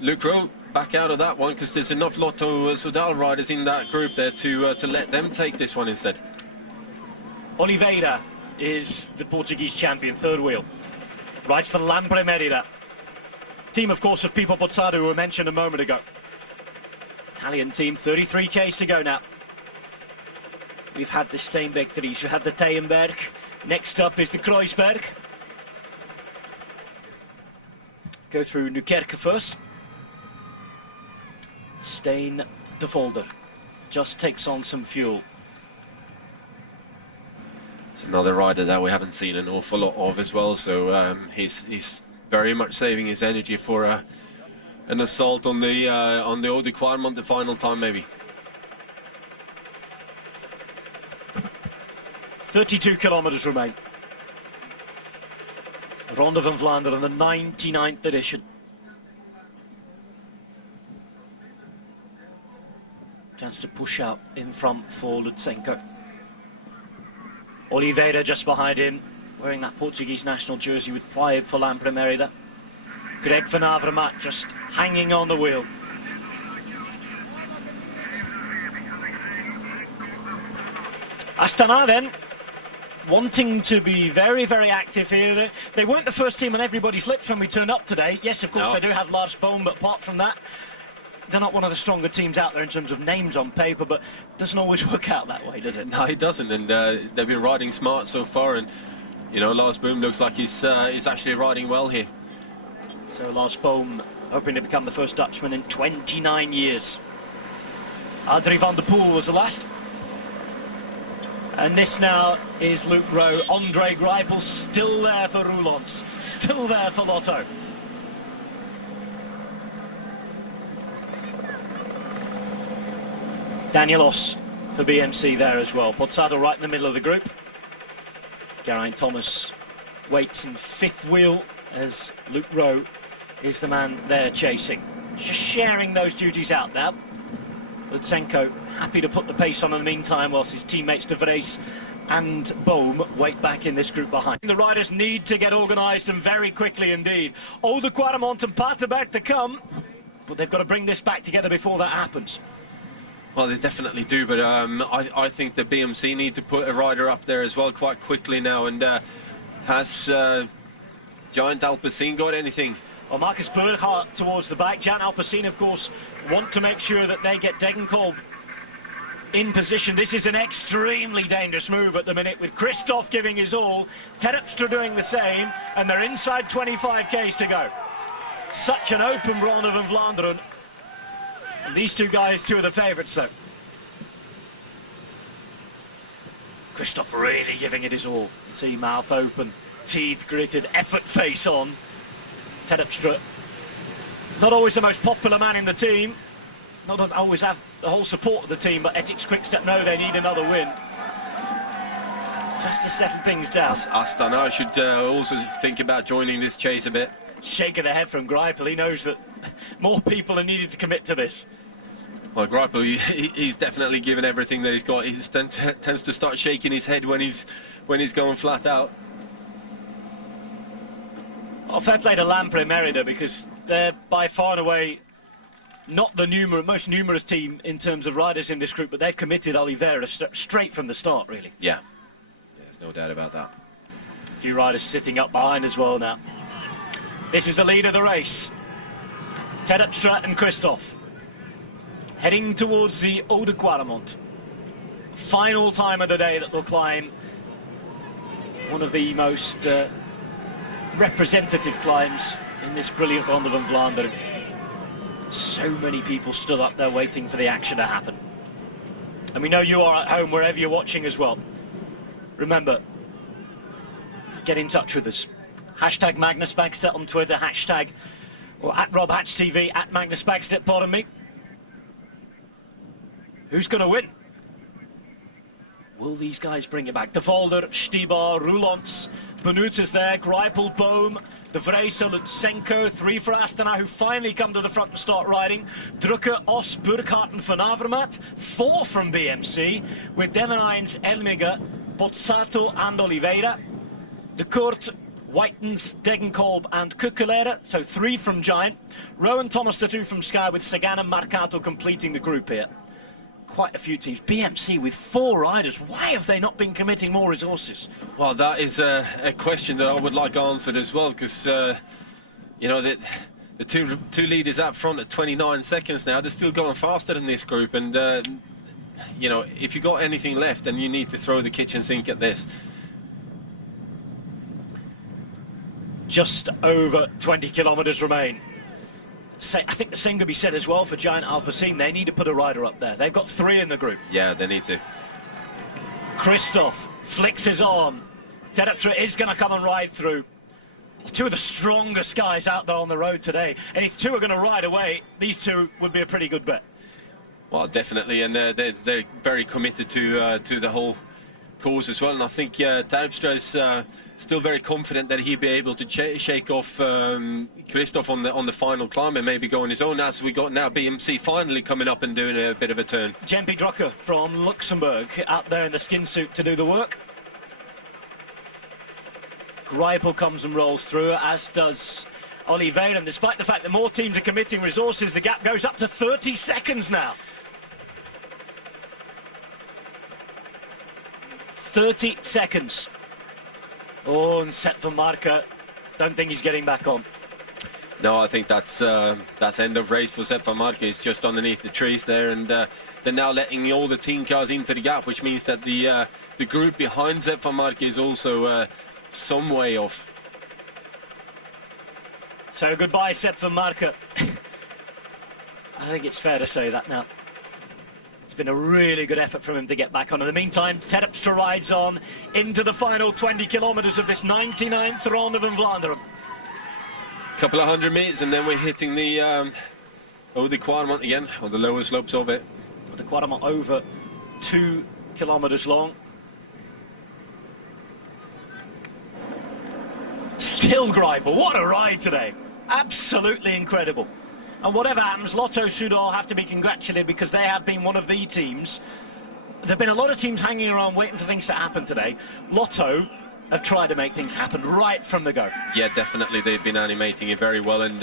Luke Rowe back out of that one, because there's enough Lotto Soudal riders in that group there to let them take this one instead. Oliveira is the Portuguese champion, third wheel. Rides for Lampre Merida. Team, of course, of Pipo Pozzato, who were mentioned a moment ago. Italian team, 33 Ks to go now. We've had the Steenbeek Dries, we've had the Teyenberg. Next up is the Kreuzberg. Go through Newkerke first. Steen de Volder just takes on some fuel. It's another rider that we haven't seen an awful lot of as well, so he's very much saving his energy for an assault on the Eau de Quarmont, the final time maybe. 32 kilometres remain. Ronde van Vlaanderen, the 99th edition. Chance to push out in front for Lutsenko. Oliveira just behind him, wearing that Portuguese national jersey with pride for Lampre Merida. Greg Van Avermaet just hanging on the wheel. Astana then, wanting to be very, very active here. They weren't the first team on everybody's lips when we turned up today. Yes, of course, they do have Lars Boom, but apart from that, they're not one of the stronger teams out there in terms of names on paper, but it doesn't always work out that way, does it? No, it doesn't, and they've been riding smart so far, and, you know, Lars Boom looks like he's actually riding well here. So Lars Boom hoping to become the first Dutchman in 29 years. Adrie van der Poel was the last. And this now is Luke Rowe. Andre Greipel still there for Roulants, still there for Lotto. Danielos for BMC there as well. Pozzato right in the middle of the group. Geraint Thomas waits in fifth wheel as Luke Rowe is the man there chasing. Just sharing those duties out now. Lutsenko happy to put the pace on in the meantime, whilst his teammates De Vries and Boom wait back in this group behind. The riders need to get organised, and very quickly indeed. Eau de Quarmont and Paterberg to come, but they've got to bring this back together before that happens. Well, they definitely do, but I think the BMC need to put a rider up there as well quite quickly now. And has Giant Alpecin got anything? Well, Marcus Burghardt towards the back. Giant Alpecin, of course, want to make sure that they get Degenkolb in position. This is an extremely dangerous move at the minute, with Christoph giving his all, Terpstra doing the same, and they're inside 25 Ks to go. Such an open Ronde van Vlaanderen. And these two guys, two of the favourites, though. Christoph really giving it his all. You see mouth open, teeth gritted, effort face on. Terpstra, not always the most popular man in the team. Not always have the whole support of the team, but Ethics Quickstep know they need another win. Just to settle things down. Astana should also think about joining this chase a bit. Shaking the head from Greipel. He knows that more people are needed to commit to this. Well, Greipel, he's definitely given everything that he's got. He tends to start shaking his head when he's going flat out. Well, fair play to Lampre Merida, because they're by far and away not the most numerous team in terms of riders in this group, but they've committed Oliveira straight from the start, really. Yeah, there's no doubt about that. A few riders sitting up behind as well now. This is the lead of the race. Terpstra and Christoph heading towards the Eau de Quaremont. Final time of the day that they'll climb one of the most representative climbs in this brilliant Ronde van Vlaanderen. So many people stood up there waiting for the action to happen. And we know you are at home wherever you're watching as well. Remember, get in touch with us. Hashtag Magnus Baxter on Twitter, hashtag, or at RobHatchTV, at Magnus Baxter, pardon me. Who's going to win? Will these guys bring it back? De Volder, Stibar, Roulants, Benuta's there, Greipel, Boom, De Vries, Lutsenko, 3 for Astana, who finally come to the front and start riding. Drucker, Os, Burkhardt and Van Avermaet, 4 from BMC, with Devenijns, Elmiger, Pozzato and Oliveira. De Kort, Whitens, Degenkolb and Kukulera, so 3 from Giant. Rowan Thomas, the 2 from Sky, with Sagan and Marcato completing the group here. Quite a few teams. BMC with 4 riders. Why have they not been committing more resources? Well, that is a question that I would like answered as well, because you know, the two leaders up front at 29 seconds now, they're still going faster than this group, and you know, if you got anything left, then you need to throw the kitchen sink at this. Just over 20 kilometres remain. I think the same could be said as well for Giant Alpecin. They need to put a rider up there. They've got 3 in the group. Yeah, they need to. Christoph flicks his arm. Terpstra is going to come and ride through. 2 of the strongest guys out there on the road today. And if 2 are going to ride away, these 2 would be a pretty good bet. Well, definitely, and they're very committed to the whole cause as well. And I think Terpstra is still very confident that he'll be able to shake off Christoph on the final climb and maybe go on his own, as we got now BMC finally coming up and doing a bit of a turn. Jempe Drucker from Luxembourg out there in the skin suit to do the work. Greipel comes and rolls through, as does Oliveira, and despite the fact that more teams are committing resources, the gap goes up to 30 seconds now. 30 seconds. Oh, and Sepp van Marke, don't think he's getting back on. No, I think that's end of race for Sepp van Marke. He's just underneath the trees there, and they're now letting all the team cars into the gap, which means that the group behind Sepp van Marke is also some way off. So goodbye, Sepp van Marke. I think it's fair to say that now. It's been a really good effort from him to get back on. In the meantime, Terpstra rides on into the final 20 kilometres of this 99th Ronde van Vlaanderen. Couple of 100 metres and then we're hitting the Eau de Quaremont again, or the lower slopes of it. The Quaremont over 2 kilometres long. Still Greipel, what a ride today. Absolutely incredible. And whatever happens, Lotto Soudal have to be congratulated, because they have been one of the teams. There have been a lot of teams hanging around waiting for things to happen today. Lotto have tried to make things happen right from the go. Yeah, definitely. They've been animating it very well, and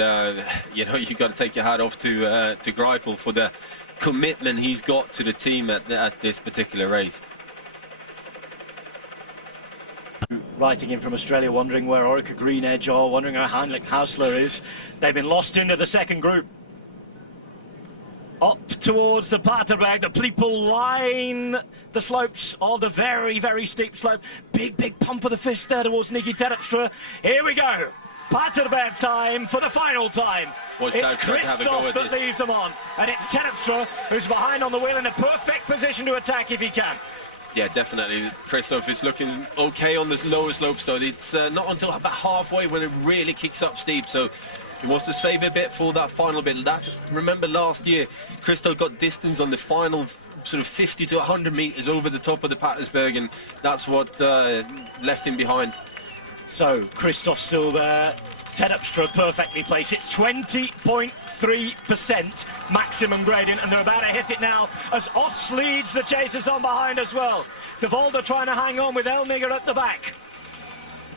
you know, you've got to take your hat off to Greipel for the commitment he's got to the team at this particular race. Writing in from Australia, wondering where Orica Green Edge are, wondering where Heinrich Hausler is. They've been lost into the second group. Up towards the Paterberg, the people line the slopes of the very, very steep slope. Big, big pump of the fist there towards Nicky Terpstra. Here we go. Paterberg time for the final time. It's Christoph that leaves them on, and it's Terpstra who's behind on the wheel in a perfect position to attack if he can. Yeah, definitely. Christoph is looking okay on this lower slope though. It's not until about halfway when it really kicks up steep, so he wants to save a bit for that final bit. Remember last year, Christoph got distance on the final sort of 50 to 100 meters over the top of the Patersberg, and that's what left him behind. So Christoph still there. Terpstra perfectly placed. It's 20.3% maximum gradient, and they're about to hit it now as Oss leads the chasers on behind as well. De Volder trying to hang on with Elmiger at the back.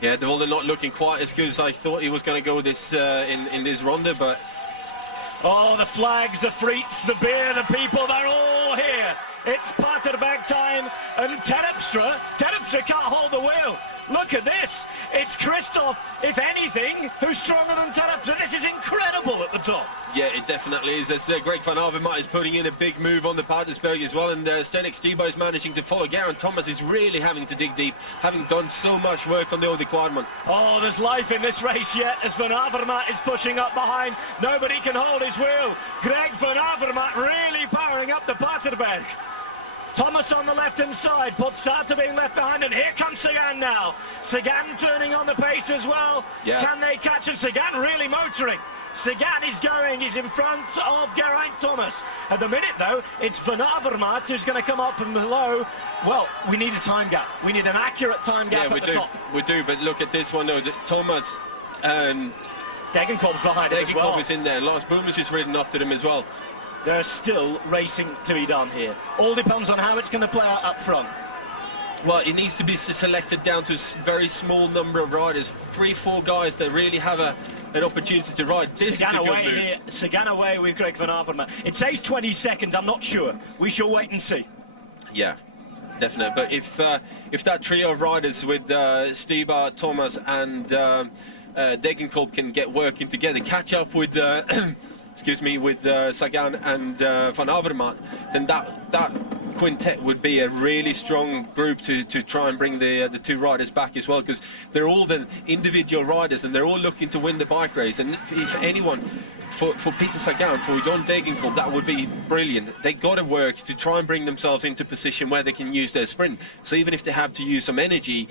Yeah, De Volder not looking quite as good as I thought he was going to go this in this ronde, but... Oh, the flags, the freaks, the beer, the people, they're all here. It's Paterberg time, and Terpstra can't hold the wheel. Look at this. It's Christoph, if anything, who's stronger than Terpstra. This is incredible at the top. Yeah, it definitely is. As Greg van Avermaet is putting in a big move on the Patersberg as well, and Stenix Stibo is managing to follow. Garen Thomas is really having to dig deep, having done so much work on the Old Quadman. Oh, there's life in this race yet as Van Avermaet is pushing up behind. Nobody can hold his wheel. Greg van Avermaet really powering up the Paterberg. Thomas on the left-hand side, Pozzata being left behind, and here comes Sagan now. Sagan turning on the pace as well. Yeah. Can they catch him? Sagan really motoring. Sagan is going, he's in front of Geraint Thomas. At the minute, though, it's Van Avermaet who's going to come up and below. Well, we need a time gap. We need an accurate time gap at the top. We do, but look at this one, though. Thomas... Degenkolb's behind him as well. Degenkolb is in there. Lars Boom has just ridden up to them as well. There's still racing to be done here. All depends on how it's going to play out up front. Well, it needs to be selected down to a very small number of riders. 3-4 guys that really have an opportunity to ride. This Sagan is a good away move. Here. Sagan away with Greg van Avermaet. It says 20 seconds, I'm not sure. We shall wait and see. Yeah, definitely. But if that trio of riders with Stiba, Thomas and Degenkolb can get working together, catch up with... excuse me, with Sagan and Van Avermaet, then that quintet would be a really strong group to try and bring the two riders back as well, because they're all the individual riders and they're all looking to win the bike race. And if anyone, for Peter Sagan, for Jon Degenkolb, that would be brilliant. They got to work to try and bring themselves into a position where they can use their sprint. So even if they have to use some energy,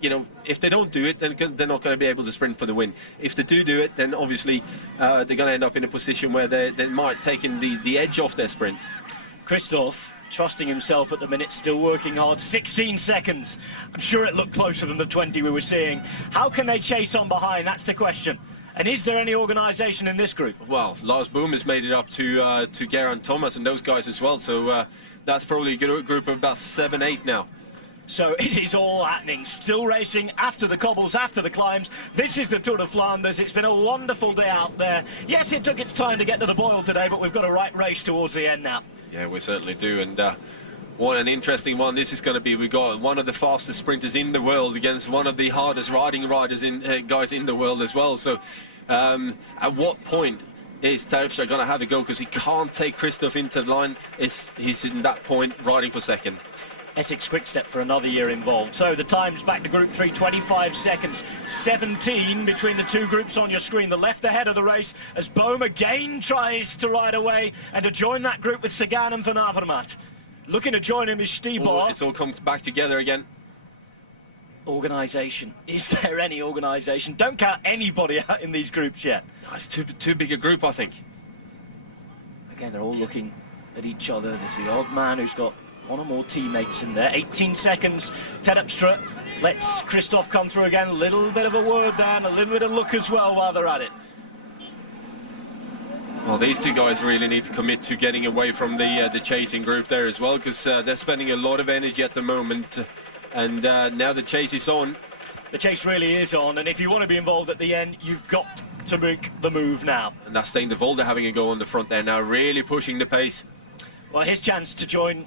you know, if they don't do it, then they're not going to be able to sprint for the win. If they do it, then obviously they're going to end up in a position where they might take in the edge off their sprint. Christoph, trusting himself at the minute, still working hard. 16 seconds. I'm sure it looked closer than the 20 we were seeing. How can they chase on behind? That's the question. And is there any organisation in this group? Well, Lars Boom has made it up to Geraint Thomas and those guys as well. So that's probably a good group of about 7-8 now. So it is all happening, still racing after the cobbles, after the climbs. This is the Tour of Flanders. It's been a wonderful day out there. Yes, it took its time to get to the Boyle today, but we've got a right race towards the end now. Yeah, we certainly do. And what an interesting one this is going to be. We've got one of the fastest sprinters in the world against one of the hardest riding riders guys in the world as well. So at what point is Terpstra going to have a go? Because he can't take Christoph into the line. He's in that point riding for second. Ethics Quickstep for another year involved. So the times back to Group 3, 25 seconds. 17 between the two groups on your screen. The left ahead of the race as Bohm again tries to ride away and to join that group with Sagan and Van Avermaet. Looking to join him is Stibar. Oh, it's all come back together again. Organisation. Is there any organisation? Don't count anybody out in these groups yet. No, it's too big a group, I think. Again, they're all looking at each other. There's the odd man who's got one or more teammates in there. 18 seconds. Terpstra lets Christoph come through again. A little bit of a word there and a little bit of look as well while they're at it. Well, these two guys really need to commit to getting away from the chasing group there as well, because they're spending a lot of energy at the moment, and now the chase is on. The chase really is on, and if you want to be involved at the end, you've got to make the move now. And that's Stijn de Volder having a go on the front there now, really pushing the pace. Well, his chance to join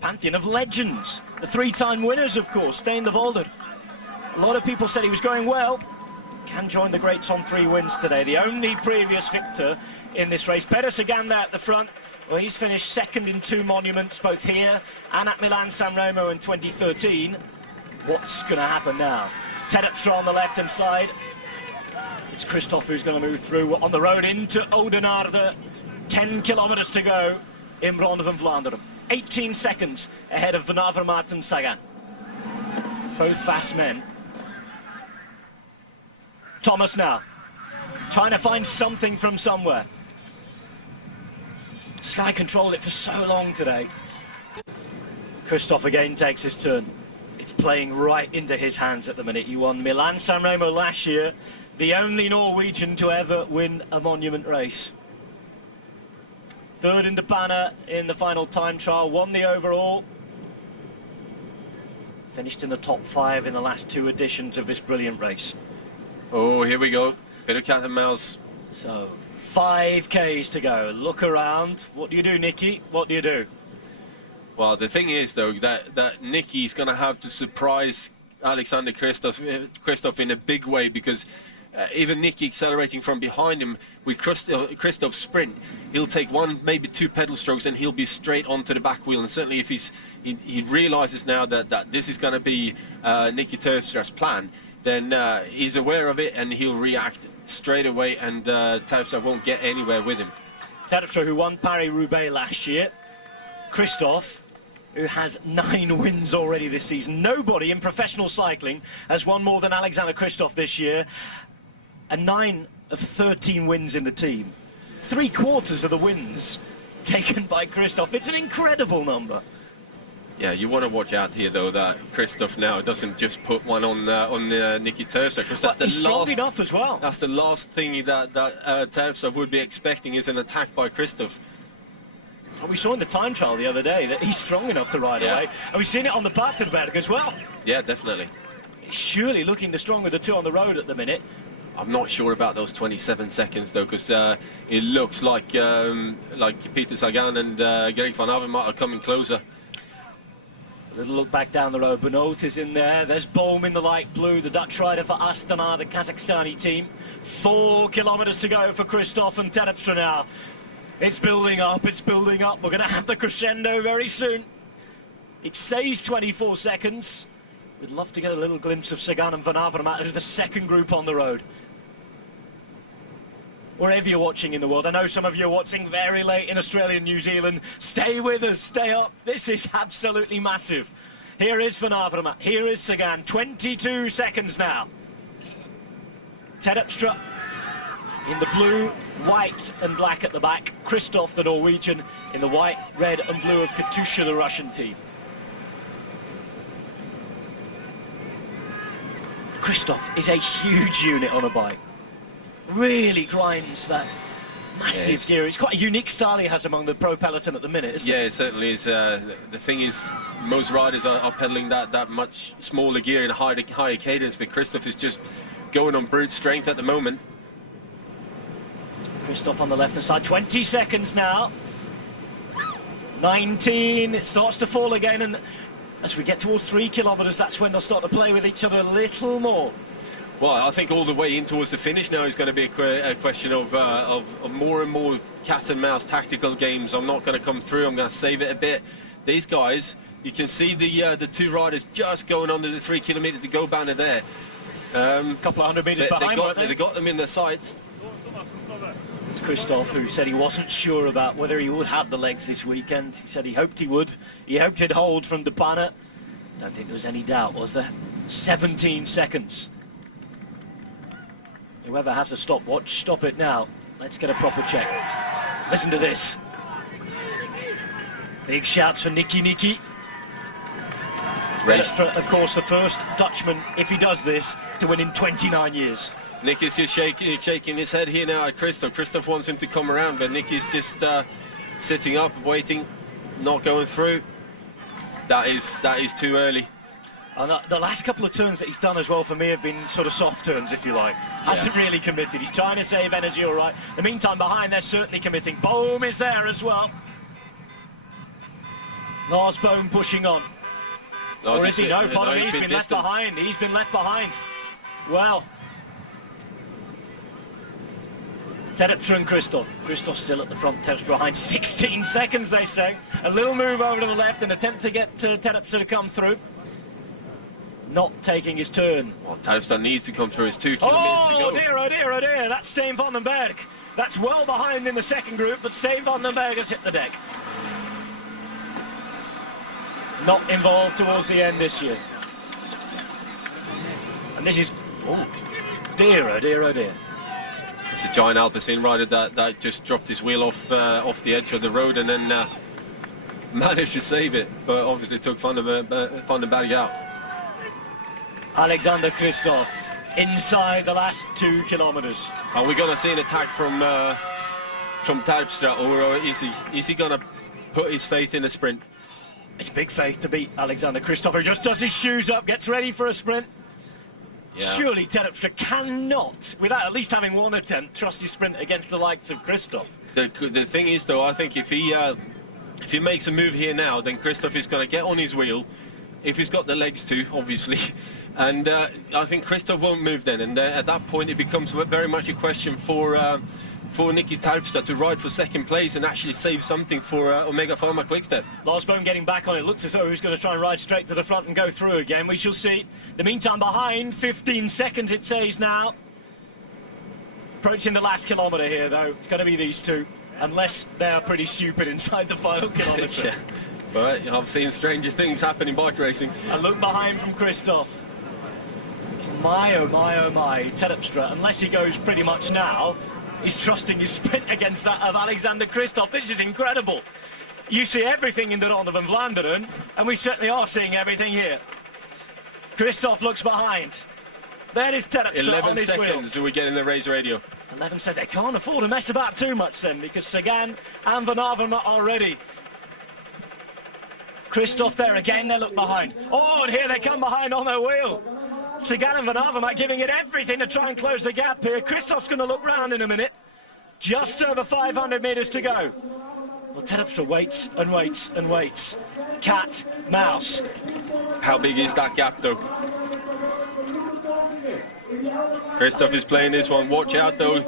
Pantheon of Legends. The three-time winners, of course, Stijn de Volder. A lot of people said he was going well. Can join the greats on 3 wins today. The only previous victor in this race. Peter Sagan there at the front. Well, he's finished second in 2 monuments, both here and at Milan-San Remo in 2013. What's going to happen now? Terpstra on the left-hand side. It's Christoph who's going to move through on the road into Oudenaarde. 10 kilometers to go in Ronde van Vlaanderen. 18 seconds ahead of Van Avermaet and Sagan. Both fast men. Thomas now, trying to find something from somewhere. Sky controlled it for so long today. Christoph again takes his turn. It's playing right into his hands at the minute. He won Milan-San Remo last year, the only Norwegian to ever win a monument race. Third in De Panne in the final time trial, won the overall. Finished in the top 5 in the last 2 editions of this brilliant race. Oh, here we go. Bit of cat and mouse. So, 5 Ks to go. Look around. What do you do, Nicky? What do you do? Well, the thing is, though, that Nicky's going to have to surprise Alexander Kristoff in a big way, because even Nicky accelerating from behind him with Kristoff's sprint, he'll take 1, maybe 2 pedal strokes and he'll be straight onto the back wheel. And certainly if he realizes now that this is going to be Nicky Terpstra's plan, then he's aware of it and he'll react straight away, and Terpstra won't get anywhere with him. Terpstra, who won Paris-Roubaix last year. Christoph, who has 9 wins already this season. Nobody in professional cycling has won more than Alexander Kristoff this year. And 9 of 13 wins in the team. 3/4 of the wins taken by Kristoff. It's an incredible number. Yeah, you want to watch out here, though, that Kristoff now doesn't just put one on Nicky Terpstra, because that's he's strong enough as well. That's the last thing that Terpstra would be expecting, is an attack by Kristoff. And we saw in the time trial the other day that he's strong enough to ride away. And we've seen it on the Paterberg as well. Yeah, definitely. He's surely looking the stronger of the 2 on the road at the minute. I'm not sure about those 27 seconds, though, because it looks like Peter Sagan and Garen van Avermaet are coming closer. A little look back down the road. Benoot is in there. There's Bohm in the light blue, the Dutch rider for Astana, the Kazakhstani team. 4 kilometers to go for Kristoff and Terpstra now. It's building up, it's building up. We're going to have the crescendo very soon. It says 24 seconds. We'd love to get a little glimpse of Sagan and Van Avermaet as the second group on the road. Wherever you're watching in the world, I know some of you are watching very late in Australia and New Zealand. Stay with us, stay up. This is absolutely massive. Here is Van Avermaet, here is Sagan. 22 seconds now. Terpstra in the blue, white and black at the back. Kristoff, the Norwegian, in the white, red and blue of Katusha, the Russian team. Kristoff is a huge unit on a bike. Really grinds that massive gear. It's quite a unique style he has among the pro peloton at the minute, isn't it? Yeah, it certainly is. The thing is, most riders are pedaling that much smaller gear in a higher cadence, but Kristoff is just going on brute strength at the moment. Kristoff on the left-hand side, 20 seconds now. 19, it starts to fall again, and as we get towards 3 kilometers, that's when they'll start to play with each other a little more. Well, I think all the way in towards the finish now is going to be a question of more and more cat and mouse tactical games. I'm not going to come through, I'm going to save it a bit. These guys, you can see the 2 riders just going under the 3 kilometer to go banner there. A couple of 100 meters behind, they got them in their sights. It's Kristoff, who said he wasn't sure about whether he would have the legs this weekend. He said he hoped he would. He hoped he'd hold from De Panne. Don't think there was any doubt, was there? 17 seconds. Whoever has a stopwatch, stop it now. Let's get a proper check. Listen to this. Big shouts for Nicky. Terpstra, of course, the first Dutchman, if he does this, to win in 29 years. Nicky's just shaking his head here now at Kristoff. Kristoff wants him to come around, but Nicky's just sitting up, waiting, not going through. That is too early. And the last couple of turns that he's done as well for me have been sort of soft turns, if you like. Hasn't really committed. He's trying to save energy, all right. In the meantime, behind, they're certainly committing. Bohm is there as well. Lars Bohm pushing on. Or is he? No, pardon me, he's been left behind. He's been left behind. Well, Terpstra and Kristoff. Kristoff still at the front, Terpstra behind. 16 seconds, they say. A little move over to the left, an attempt to get Terpstra to come through. not taking his turn. Well, Terpstra needs to come through his 2 kilometres to go. Oh dear, oh dear, oh dear. That's Steen van den Berg. That's well behind in the second group, but Steen van den Berg has hit the deck. Not involved towards the end this year. And this is, oh dear, oh dear, oh dear. It's a giant Alpecin rider that just dropped his wheel off the edge of the road and then managed to save it, but obviously took Van den Berg out. Alexander Kristoff inside the last 2 kilometres. Are we going to see an attack from Terpstra, or is he going to put his faith in a sprint? It's big faith to beat Alexander Kristoff, who just does his shoes up, gets ready for a sprint. Yeah. Surely Terpstra cannot, without at least having one attempt, trust his sprint against the likes of Kristoff. The thing is, though, I think if he makes a move here now, then Kristoff is going to get on his wheel, if he's got the legs to, obviously, and I think Kristoff won't move then, and at that point it becomes very much a question for Nicky Terpstra to ride for second place and actually save something for Omega Pharma Quickstep. Lars Bohm getting back on it. Looks as though he's going to try and ride straight to the front and go through again. We shall see. The meantime, behind, 15 seconds it says now. Approaching the last kilometre here, though. It's going to be these two, unless they are pretty stupid inside the final kilometre. Yeah. But I've seen stranger things happen in bike racing. And look behind from Kristoff. My, oh my, oh my, Terpstra, unless he goes pretty much now, he's trusting his sprint against that of Alexander Kristoff. This is incredible. You see everything in the Ronde van Vlaanderen, and we certainly are seeing everything here. Kristoff looks behind. There is Terpstra 11 on his seconds wheel. We get in the race radio. 11 said they can't afford to mess about too much then, because Sagan and Van Avermaet are ready. Kristoff there again, they look behind. Oh, and here they come behind on their wheel. Sagan and Van Avermaet giving it everything to try and close the gap here. Kristoff's going to look round in a minute. Just over 500 metres to go. Well, Terpstra waits and waits and waits. Cat, mouse. How big is that gap, though? Kristoff is playing this one. Watch out, though.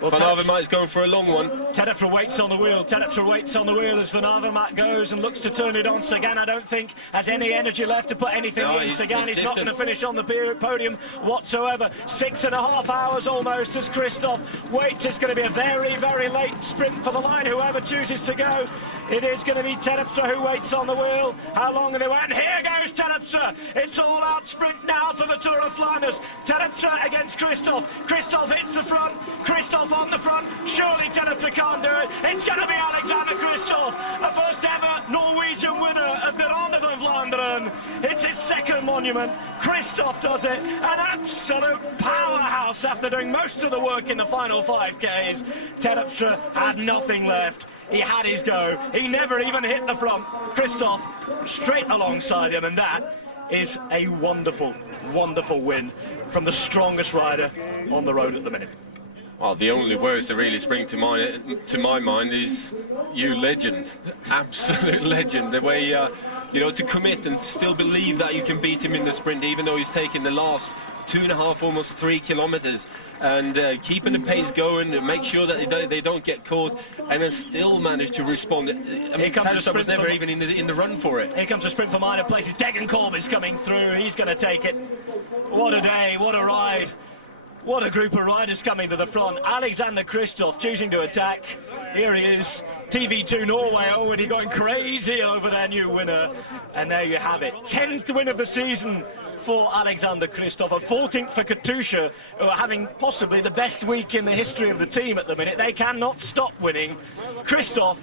Well, Van Avermaet is going for a long one. Terpstra waits on the wheel. Terpstra waits on the wheel as Van Avermaet goes and looks to turn it on. Sagan, I don't think, has any energy left to put anything in. Sagan is not going to finish on the podium whatsoever. 6.5 hours almost as Kristoff waits. It's going to be a very, very late sprint for the line, whoever chooses to go. It is going to be Terpstra who waits on the wheel. How long are they waiting? Here goes Terpstra. It's all out sprint now for the Tour of Flanders. Terpstra against Kristoff. Kristoff hits the front. Kristoff on the front. Surely Terpstra can't do it. It's going to be Alexander Kristoff, the first ever Norwegian winner of the Ronde van Vlaanderen. It's his second monument. Kristoff does it. An absolute powerhouse after doing most of the work in the final 5Ks. Terpstra had nothing left. He had his go. He never even hit the front. Kristoff straight alongside him, and that is a wonderful, wonderful win from the strongest rider on the road at the minute. Well, the only words that really spring to my mind is you legend, absolute legend. The way you know, to commit and still believe that you can beat him in the sprint, even though he's taken the last 2.5, almost 3 kilometers, and keeping the pace going, make sure that they don't get caught, and then still manage to respond. I mean, Terpstra was never even in the run for it. Here comes a sprint for minor places. Cobbles coming through. He's going to take it. What a day! What a ride! What a group of riders coming to the front. Alexander Kristoff choosing to attack. Here he is. TV2 Norway already going crazy over their new winner. And there you have it. 10th win of the season for Alexander Kristoff. A 14th for Katusha, who are having possibly the best week in the history of the team at the minute. They cannot stop winning. Kristoff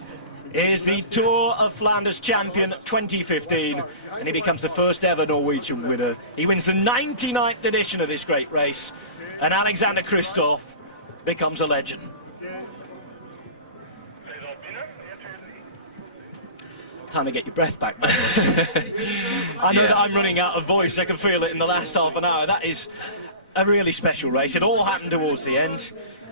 is the Tour of Flanders champion 2015, and he becomes the first ever Norwegian winner. He wins the 99th edition of this great race, and Alexander Kristoff becomes a legend. Time to get your breath back, Magnus. I know that I'm running out of voice. I can feel it in the last half an hour. That is a really special race. It all happened towards the end.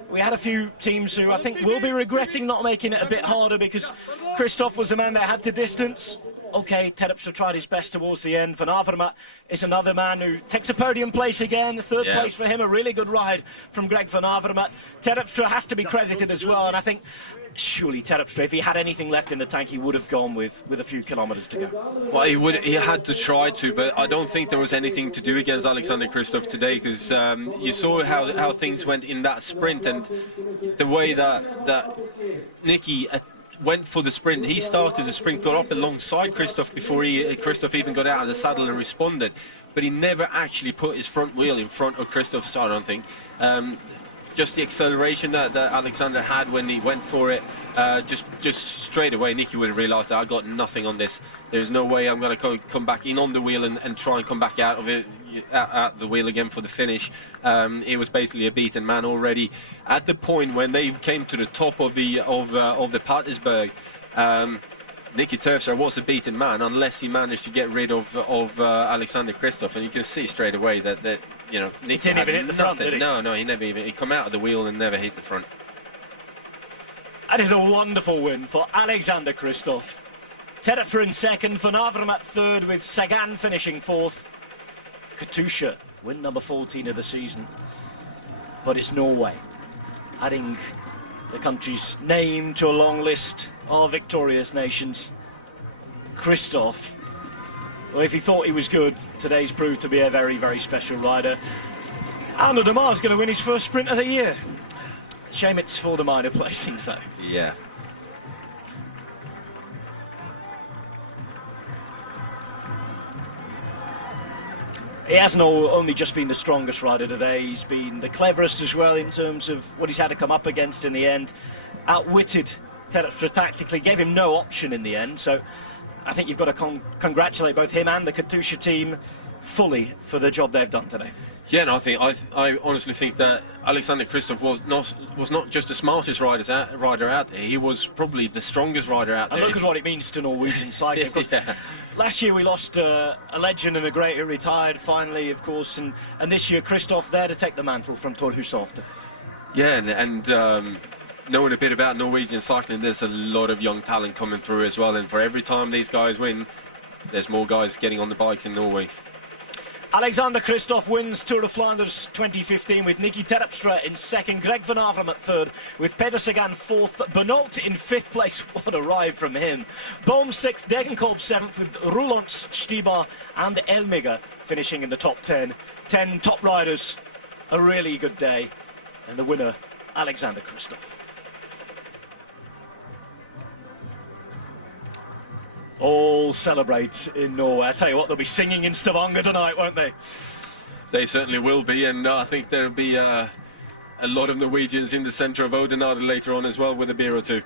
We had a few teams who I think will be regretting not making it a bit harder, because Kristoff was the man that had to distance. OK, Terpstra tried his best towards the end. Van Avermaet is another man who takes a podium place again. Third place for him, a really good ride from Greg Van Avermaet. Terpstra has to be credited as well, and I think surely Terpstra, if he had anything left in the tank, he would have gone with a few kilometres to go. Well, he had to try to, but I don't think there was anything to do against Alexander Kristoff today, because you saw how things went in that sprint, and the way that Nicky went for the sprint. He started the sprint, got up alongside Kristoff before Kristoff even got out of the saddle and responded, but he never actually put his front wheel in front of Kristoff's, I don't think. Just the acceleration that Alexander had when he went for it, just straight away, Nicky would have realised that I got nothing on this. There's no way I'm going to come back in on the wheel and try and come back out of it, out the wheel again for the finish. It was basically a beaten man already. At the point when they came to the top of the Patersburg, Nicky Terpstra was a beaten man unless he managed to get rid of Alexander Kristoff, and you can see straight away that you know, Nicky didn't even hit the front, did he? No, he never even. He come out of the wheel and never hit the front. That is a wonderful win for Alexander Kristoff. Terpstra in second, Van Avermaet third, with Sagan finishing fourth. Katusha, win number 14 of the season. But it's Norway, adding the country's name to a long list of victorious nations. Kristoff, well, if he thought he was good, today's proved to be a very, very special rider. Arnaud Demar's going to win his first sprint of the year. Shame it's for the minor placings, though. Yeah. He hasn't only just been the strongest rider today, he's been the cleverest as well in terms of what he's had to come up against in the end. Outwitted Terpstra tactically, gave him no option in the end, so I think you've got to congratulate both him and the Katusha team fully for the job they've done today. Yeah, no, I honestly think that Alexander Kristoff was not just the smartest rider out there. He was probably the strongest rider out there. And look at what it means to Norwegian cycling. Yeah. Last year we lost a legend and a great who retired finally, of course, and this year Kristoff there to take the mantle from Thor Hushovd. Yeah, and knowing a bit about Norwegian cycling, there's a lot of young talent coming through as well, and for every time these guys win, there's more guys getting on the bikes in Norway. Alexander Kristoff wins Tour of Flanders 2015 with Nicky Terpstra in second, Greg Van Avermaet third, with Peter Sagan fourth, Benoot in fifth place, what a ride from him, Bohm sixth, Degenkolb seventh, with Roelants, Stibar and Elmiger finishing in the top 10. 10 top riders, a really good day, and the winner, Alexander Kristoff. All celebrate in Norway. I tell you what, they'll be singing in Stavanger tonight, won't they? They certainly will be, and I think there'll be a lot of Norwegians in the centre of Odenade later on as well, with a beer or two.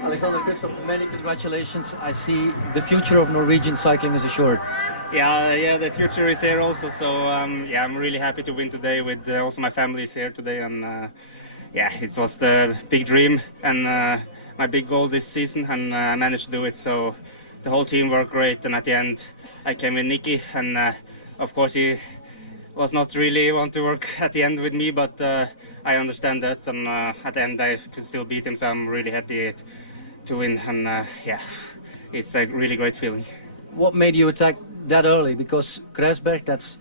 Alexander Kristoff, many congratulations. I see the future of Norwegian cycling is assured. Yeah, the future is here also. So yeah, I'm really happy to win today. With also my family is here today, and yeah, it was the big dream and my big goal this season, and I managed to do it. So the whole team worked great, and at the end I came with Nicky, and of course he was not really want to work at the end with me, but I understand that, and at the end I could still beat him, so I'm really happy to win, and yeah, it's a really great feeling. What made you attack that early? Because Kresberg, that's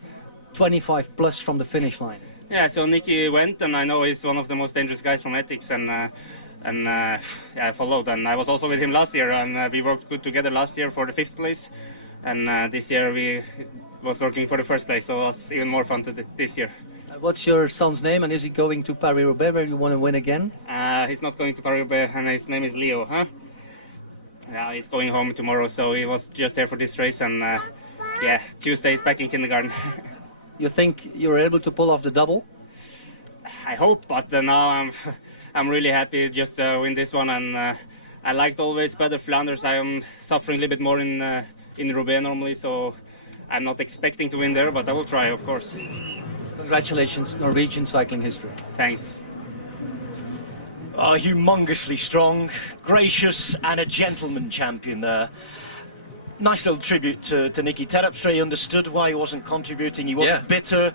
25 plus from the finish line. Yeah, so Nicky went, and I know he's one of the most dangerous guys from Ethics, and yeah, I followed, and I was also with him last year, and we worked good together last year for the 5th place, and this year we was working for the 1st place, so it was even more fun this year. What's your son's name, and is he going to Paris-Roubaix where you want to win again? He's not going to Paris-Roubaix, and his name is Leo, huh? Yeah, he's going home tomorrow, so he was just here for this race, and yeah, Tuesday he's back in kindergarten. You think you're able to pull off the double? I hope, but now I'm really happy just to win this one, and I liked always better Flanders. I am suffering a little bit more in Roubaix normally, so I'm not expecting to win there, but I will try, of course. Congratulations, Norwegian cycling history. Thanks. Oh, humongously strong, gracious, and a gentleman champion there. Nice little tribute to Nicky Terpstra. He understood why he wasn't contributing. He wasn't bitter.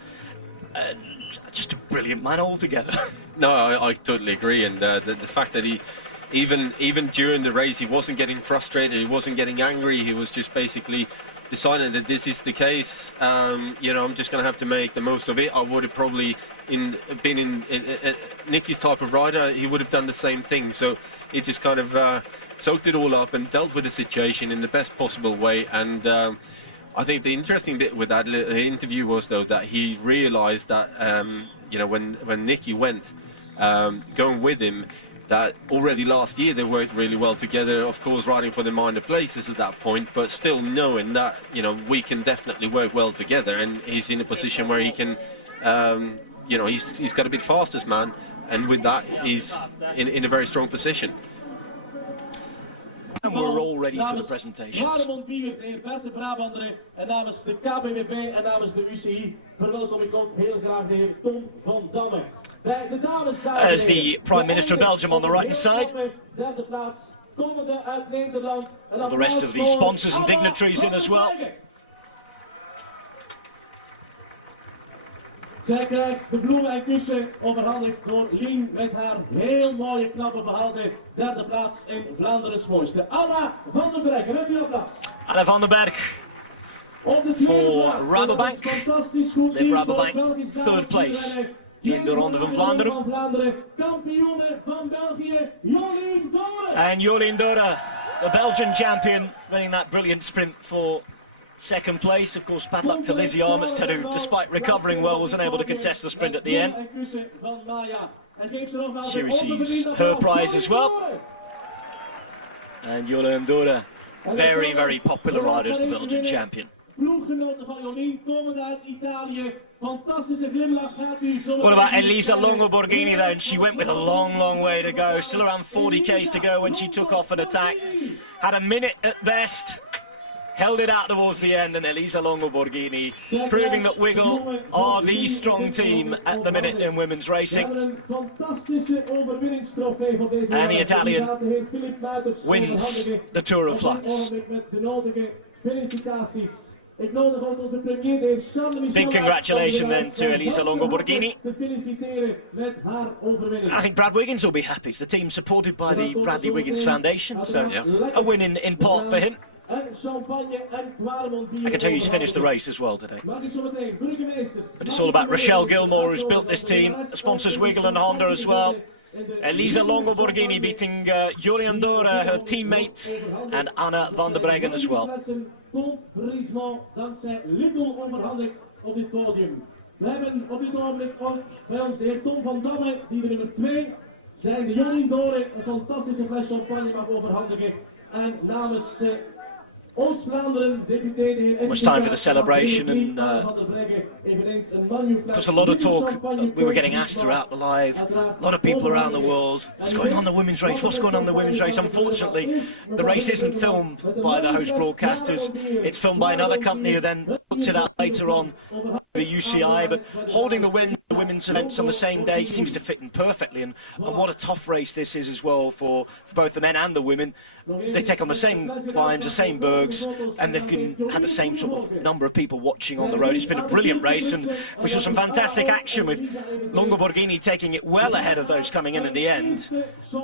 Just a brilliant man altogether. No, I totally agree, and the fact that he even during the race, he wasn't getting frustrated, he wasn't getting angry, he was just basically deciding that this is the case. You know, I'm just going to have to make the most of it. I would have probably been in Nicky's type of rider, he would have done the same thing. So he just kind of soaked it all up and dealt with the situation in the best possible way. And I think the interesting bit with that interview was, though, that he realized that you know, when Nicky went, going with him, that already last year they worked really well together, of course riding for the minor places at that point, but still knowing that, you know, we can definitely work well together, and he's in a position where he can, you know, he's got to be the fastest man, and with that he's in a very strong position. And we're all ready for the presentations. En namens de KBWB en namens de UCI verwelkom ik ook heel graag de heer Tom van Damme. As the Prime Minister of Belgium on the right-hand side. The rest of the sponsors and dignitaries in as well. Zij krijgt de bloemen en kussen overhandigd door Lien met haar heel mooie knappe behaalde derde plaats in Vlaanderen's mooiste. Anna van den Berg, met uw applaus. Anna van den Berg for Rabobank. Live Rabobank, third place in de Ronde van Vlaanderen. And Jolien Dora, the Belgian champion, running that brilliant sprint for second place. Of course, bad luck to Lizzie Armitstead, who, despite recovering well, wasn't able to contest the sprint at the end. She receives her prize as well. And Jolien Dora, very, very popular rider as the Belgian champion. What about Elisa Longo Borghini though? And she went with a long, long way to go. Still around 40 k's to go when she took off and attacked. Had a minute at best. Held it out towards the end, and Elisa Longo Borghini proving that Wiggle are the strong team at the minute in women's racing. And the Italian wins the Tour of Flanders. Big congratulations then to Elisa Longo Borghini. I think Brad Wiggins will be happy. It's the team supported by the Bradley Wiggins Foundation, so a win in part for him. I can tell you he's finished the race as well today. But it's all about Rochelle Gilmore, who's built this team. The sponsors Wiggle and Honda as well. Elisa Longo Borghini beating Jolien Dora, her teammate, and Anna van der Breggen as well. We hebben op dit ogenblik ook bij ons de heer Tom van Damme, die de nummer 2 zijn de Jolien Dora een fantastische fles champagne mag overhandigen. En namens Much time for the celebration, and because a lot of talk we were getting asked throughout the live, a lot of people around the world, what's going on in the women's race, what's going on in the women's race. Unfortunately, the race isn't filmed by the host broadcasters, it's filmed by another company who then puts it out later on the UCI, but holding the women's events on the same day seems to fit in perfectly, and what a tough race this is as well for both the men and the women. They take on the same climbs, the same bergs, and they've had the same sort of number of people watching on the road. It's been a brilliant race, and we saw some fantastic action with Longo Borghini taking it well ahead of those coming in at the end,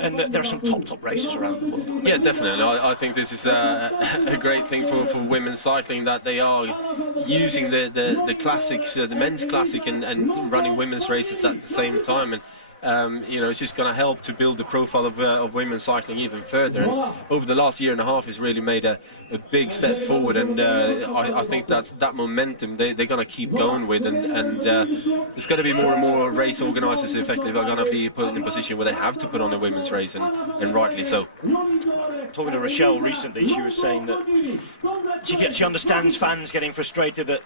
and there are some top races around the world. Yeah, definitely. I think this is a great thing for women's cycling, that they are using the classics, the men's classic, and running women's races at the same time, and you know, it's just going to help to build the profile of women's cycling even further. And over the last year and a half, it's really made a big step forward, and I think that momentum they're going to keep going with, and there's going to be more and more race organisers effectively are going to be put in a position where they have to put on a women's race, and rightly so. Talking to Rochelle recently, she was saying that she understands fans getting frustrated that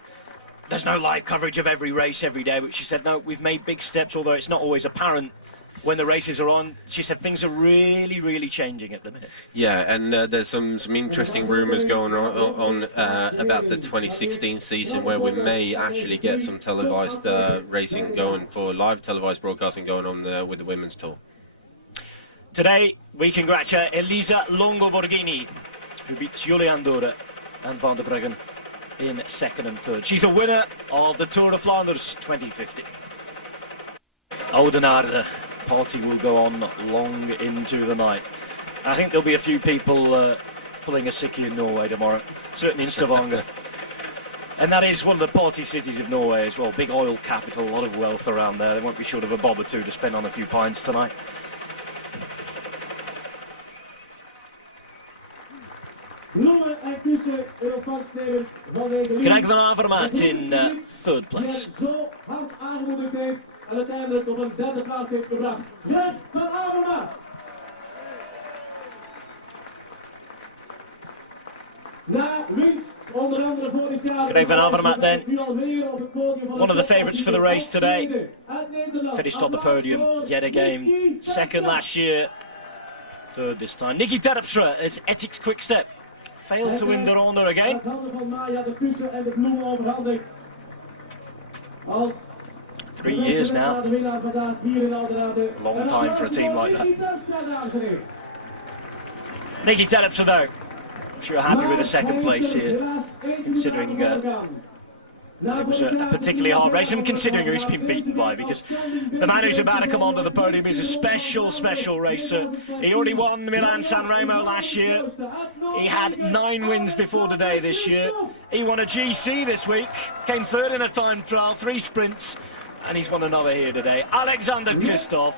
there's no live coverage of every race every day, but she said, no, we've made big steps, although it's not always apparent when the races are on. She said things are really, really changing at the minute. Yeah, and there's some interesting rumours going on about the 2016 season, where we may actually get some televised racing going, for live televised broadcasting going on with the women's tour. Today, we congratulate Elisa Longo Borghini, who beats Jolien Dora and Van der Breggen in second and third. She's the winner of the Tour of Flanders 2050. Oudenaarde, party will go on long into the night. I think there'll be a few people pulling a sickie in Norway tomorrow, certainly in Stavanger. And that is one of the party cities of Norway as well. Big oil capital, a lot of wealth around there. They won't be short of a bob or two to spend on a few pints tonight. Greg van Avermaet in third place. En uiteindelijk op een derde plaats heeft gebracht. Greg van Avermaet. Na winst onder andere vorig jaar. Greg van Avermaet then. One of the favourites for the race today. Finished on the podium yet again. Second last year. Third this time. Nicky Terpstra is Ethics Quick Step. Failed to win the ronde again. 3 years now. Long time for a team like that. Nicky Terpstra though, I'm sure happy with the second place here, considering it was a particularly hard race, and considering who he's been beaten by, because the man who's about to come onto the podium is a special racer. He already won Milan-San Remo last year. He had 9 wins before today this year. He won a GC this week, came third in a time trial, 3 sprints, and he's won another here today. Alexander Kristoff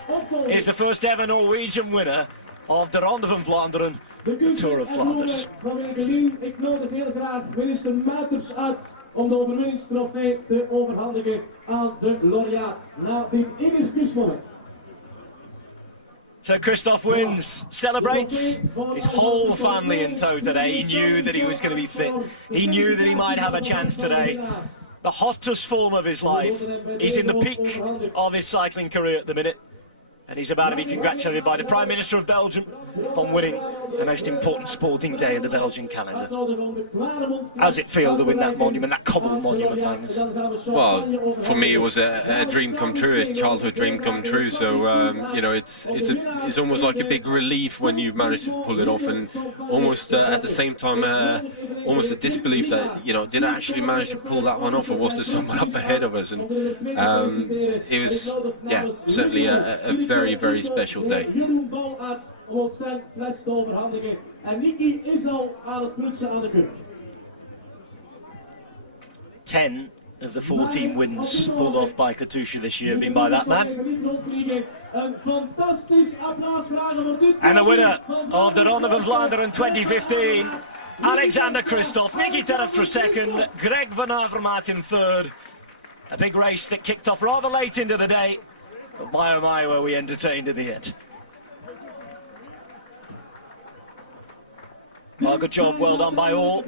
is the first ever Norwegian winner of the Ronde van Vlaanderen, the Tour of Flanders. Ik nodig heel graag minister Muiters uit om de overwinningstrofee te overhandigen aan de laureaat na dit innige kusmoment. So Kristoff wins, celebrates, his whole family in tow today. He knew that he was going to be fit. He knew that he might have a chance today. The hottest form of his life. He's in the peak of his cycling career at the minute. And he's about to be congratulated by the Prime Minister of Belgium upon winning the most important sporting day in the Belgian calendar. How does it feel to win that monument, that Cobbles monument, Magnus? Well, for me it was a dream come true, a childhood dream come true. So you know, it's almost like a big relief when you manage to pull it off, and almost at the same time almost a disbelief that, you know, did I actually manage to pull that one off, or was there someone up ahead of us? And it was, yeah, certainly a very, very special day. 10 of the 14 wins pulled off by Katusha this year have been by that man. And the winner of the Ronde van Vlaanderen 2015, Alexander Kristoff. Nicky Terpstra second, Greg van Avermaet in third. A big race that kicked off rather late into the day, but my oh my were we entertained in the end. Well, good job, well done by all.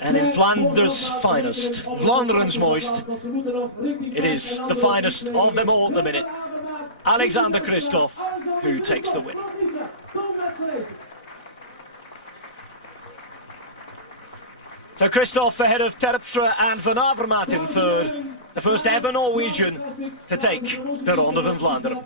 And in Flanders' finest, Vlaanderen's mooist, it is the finest of them all at the minute. Alexander Kristoff, who takes the win. So Kristoff ahead of Terpstra and Van Avermaet in third, the first ever Norwegian to take the Ronde van Vlaanderen.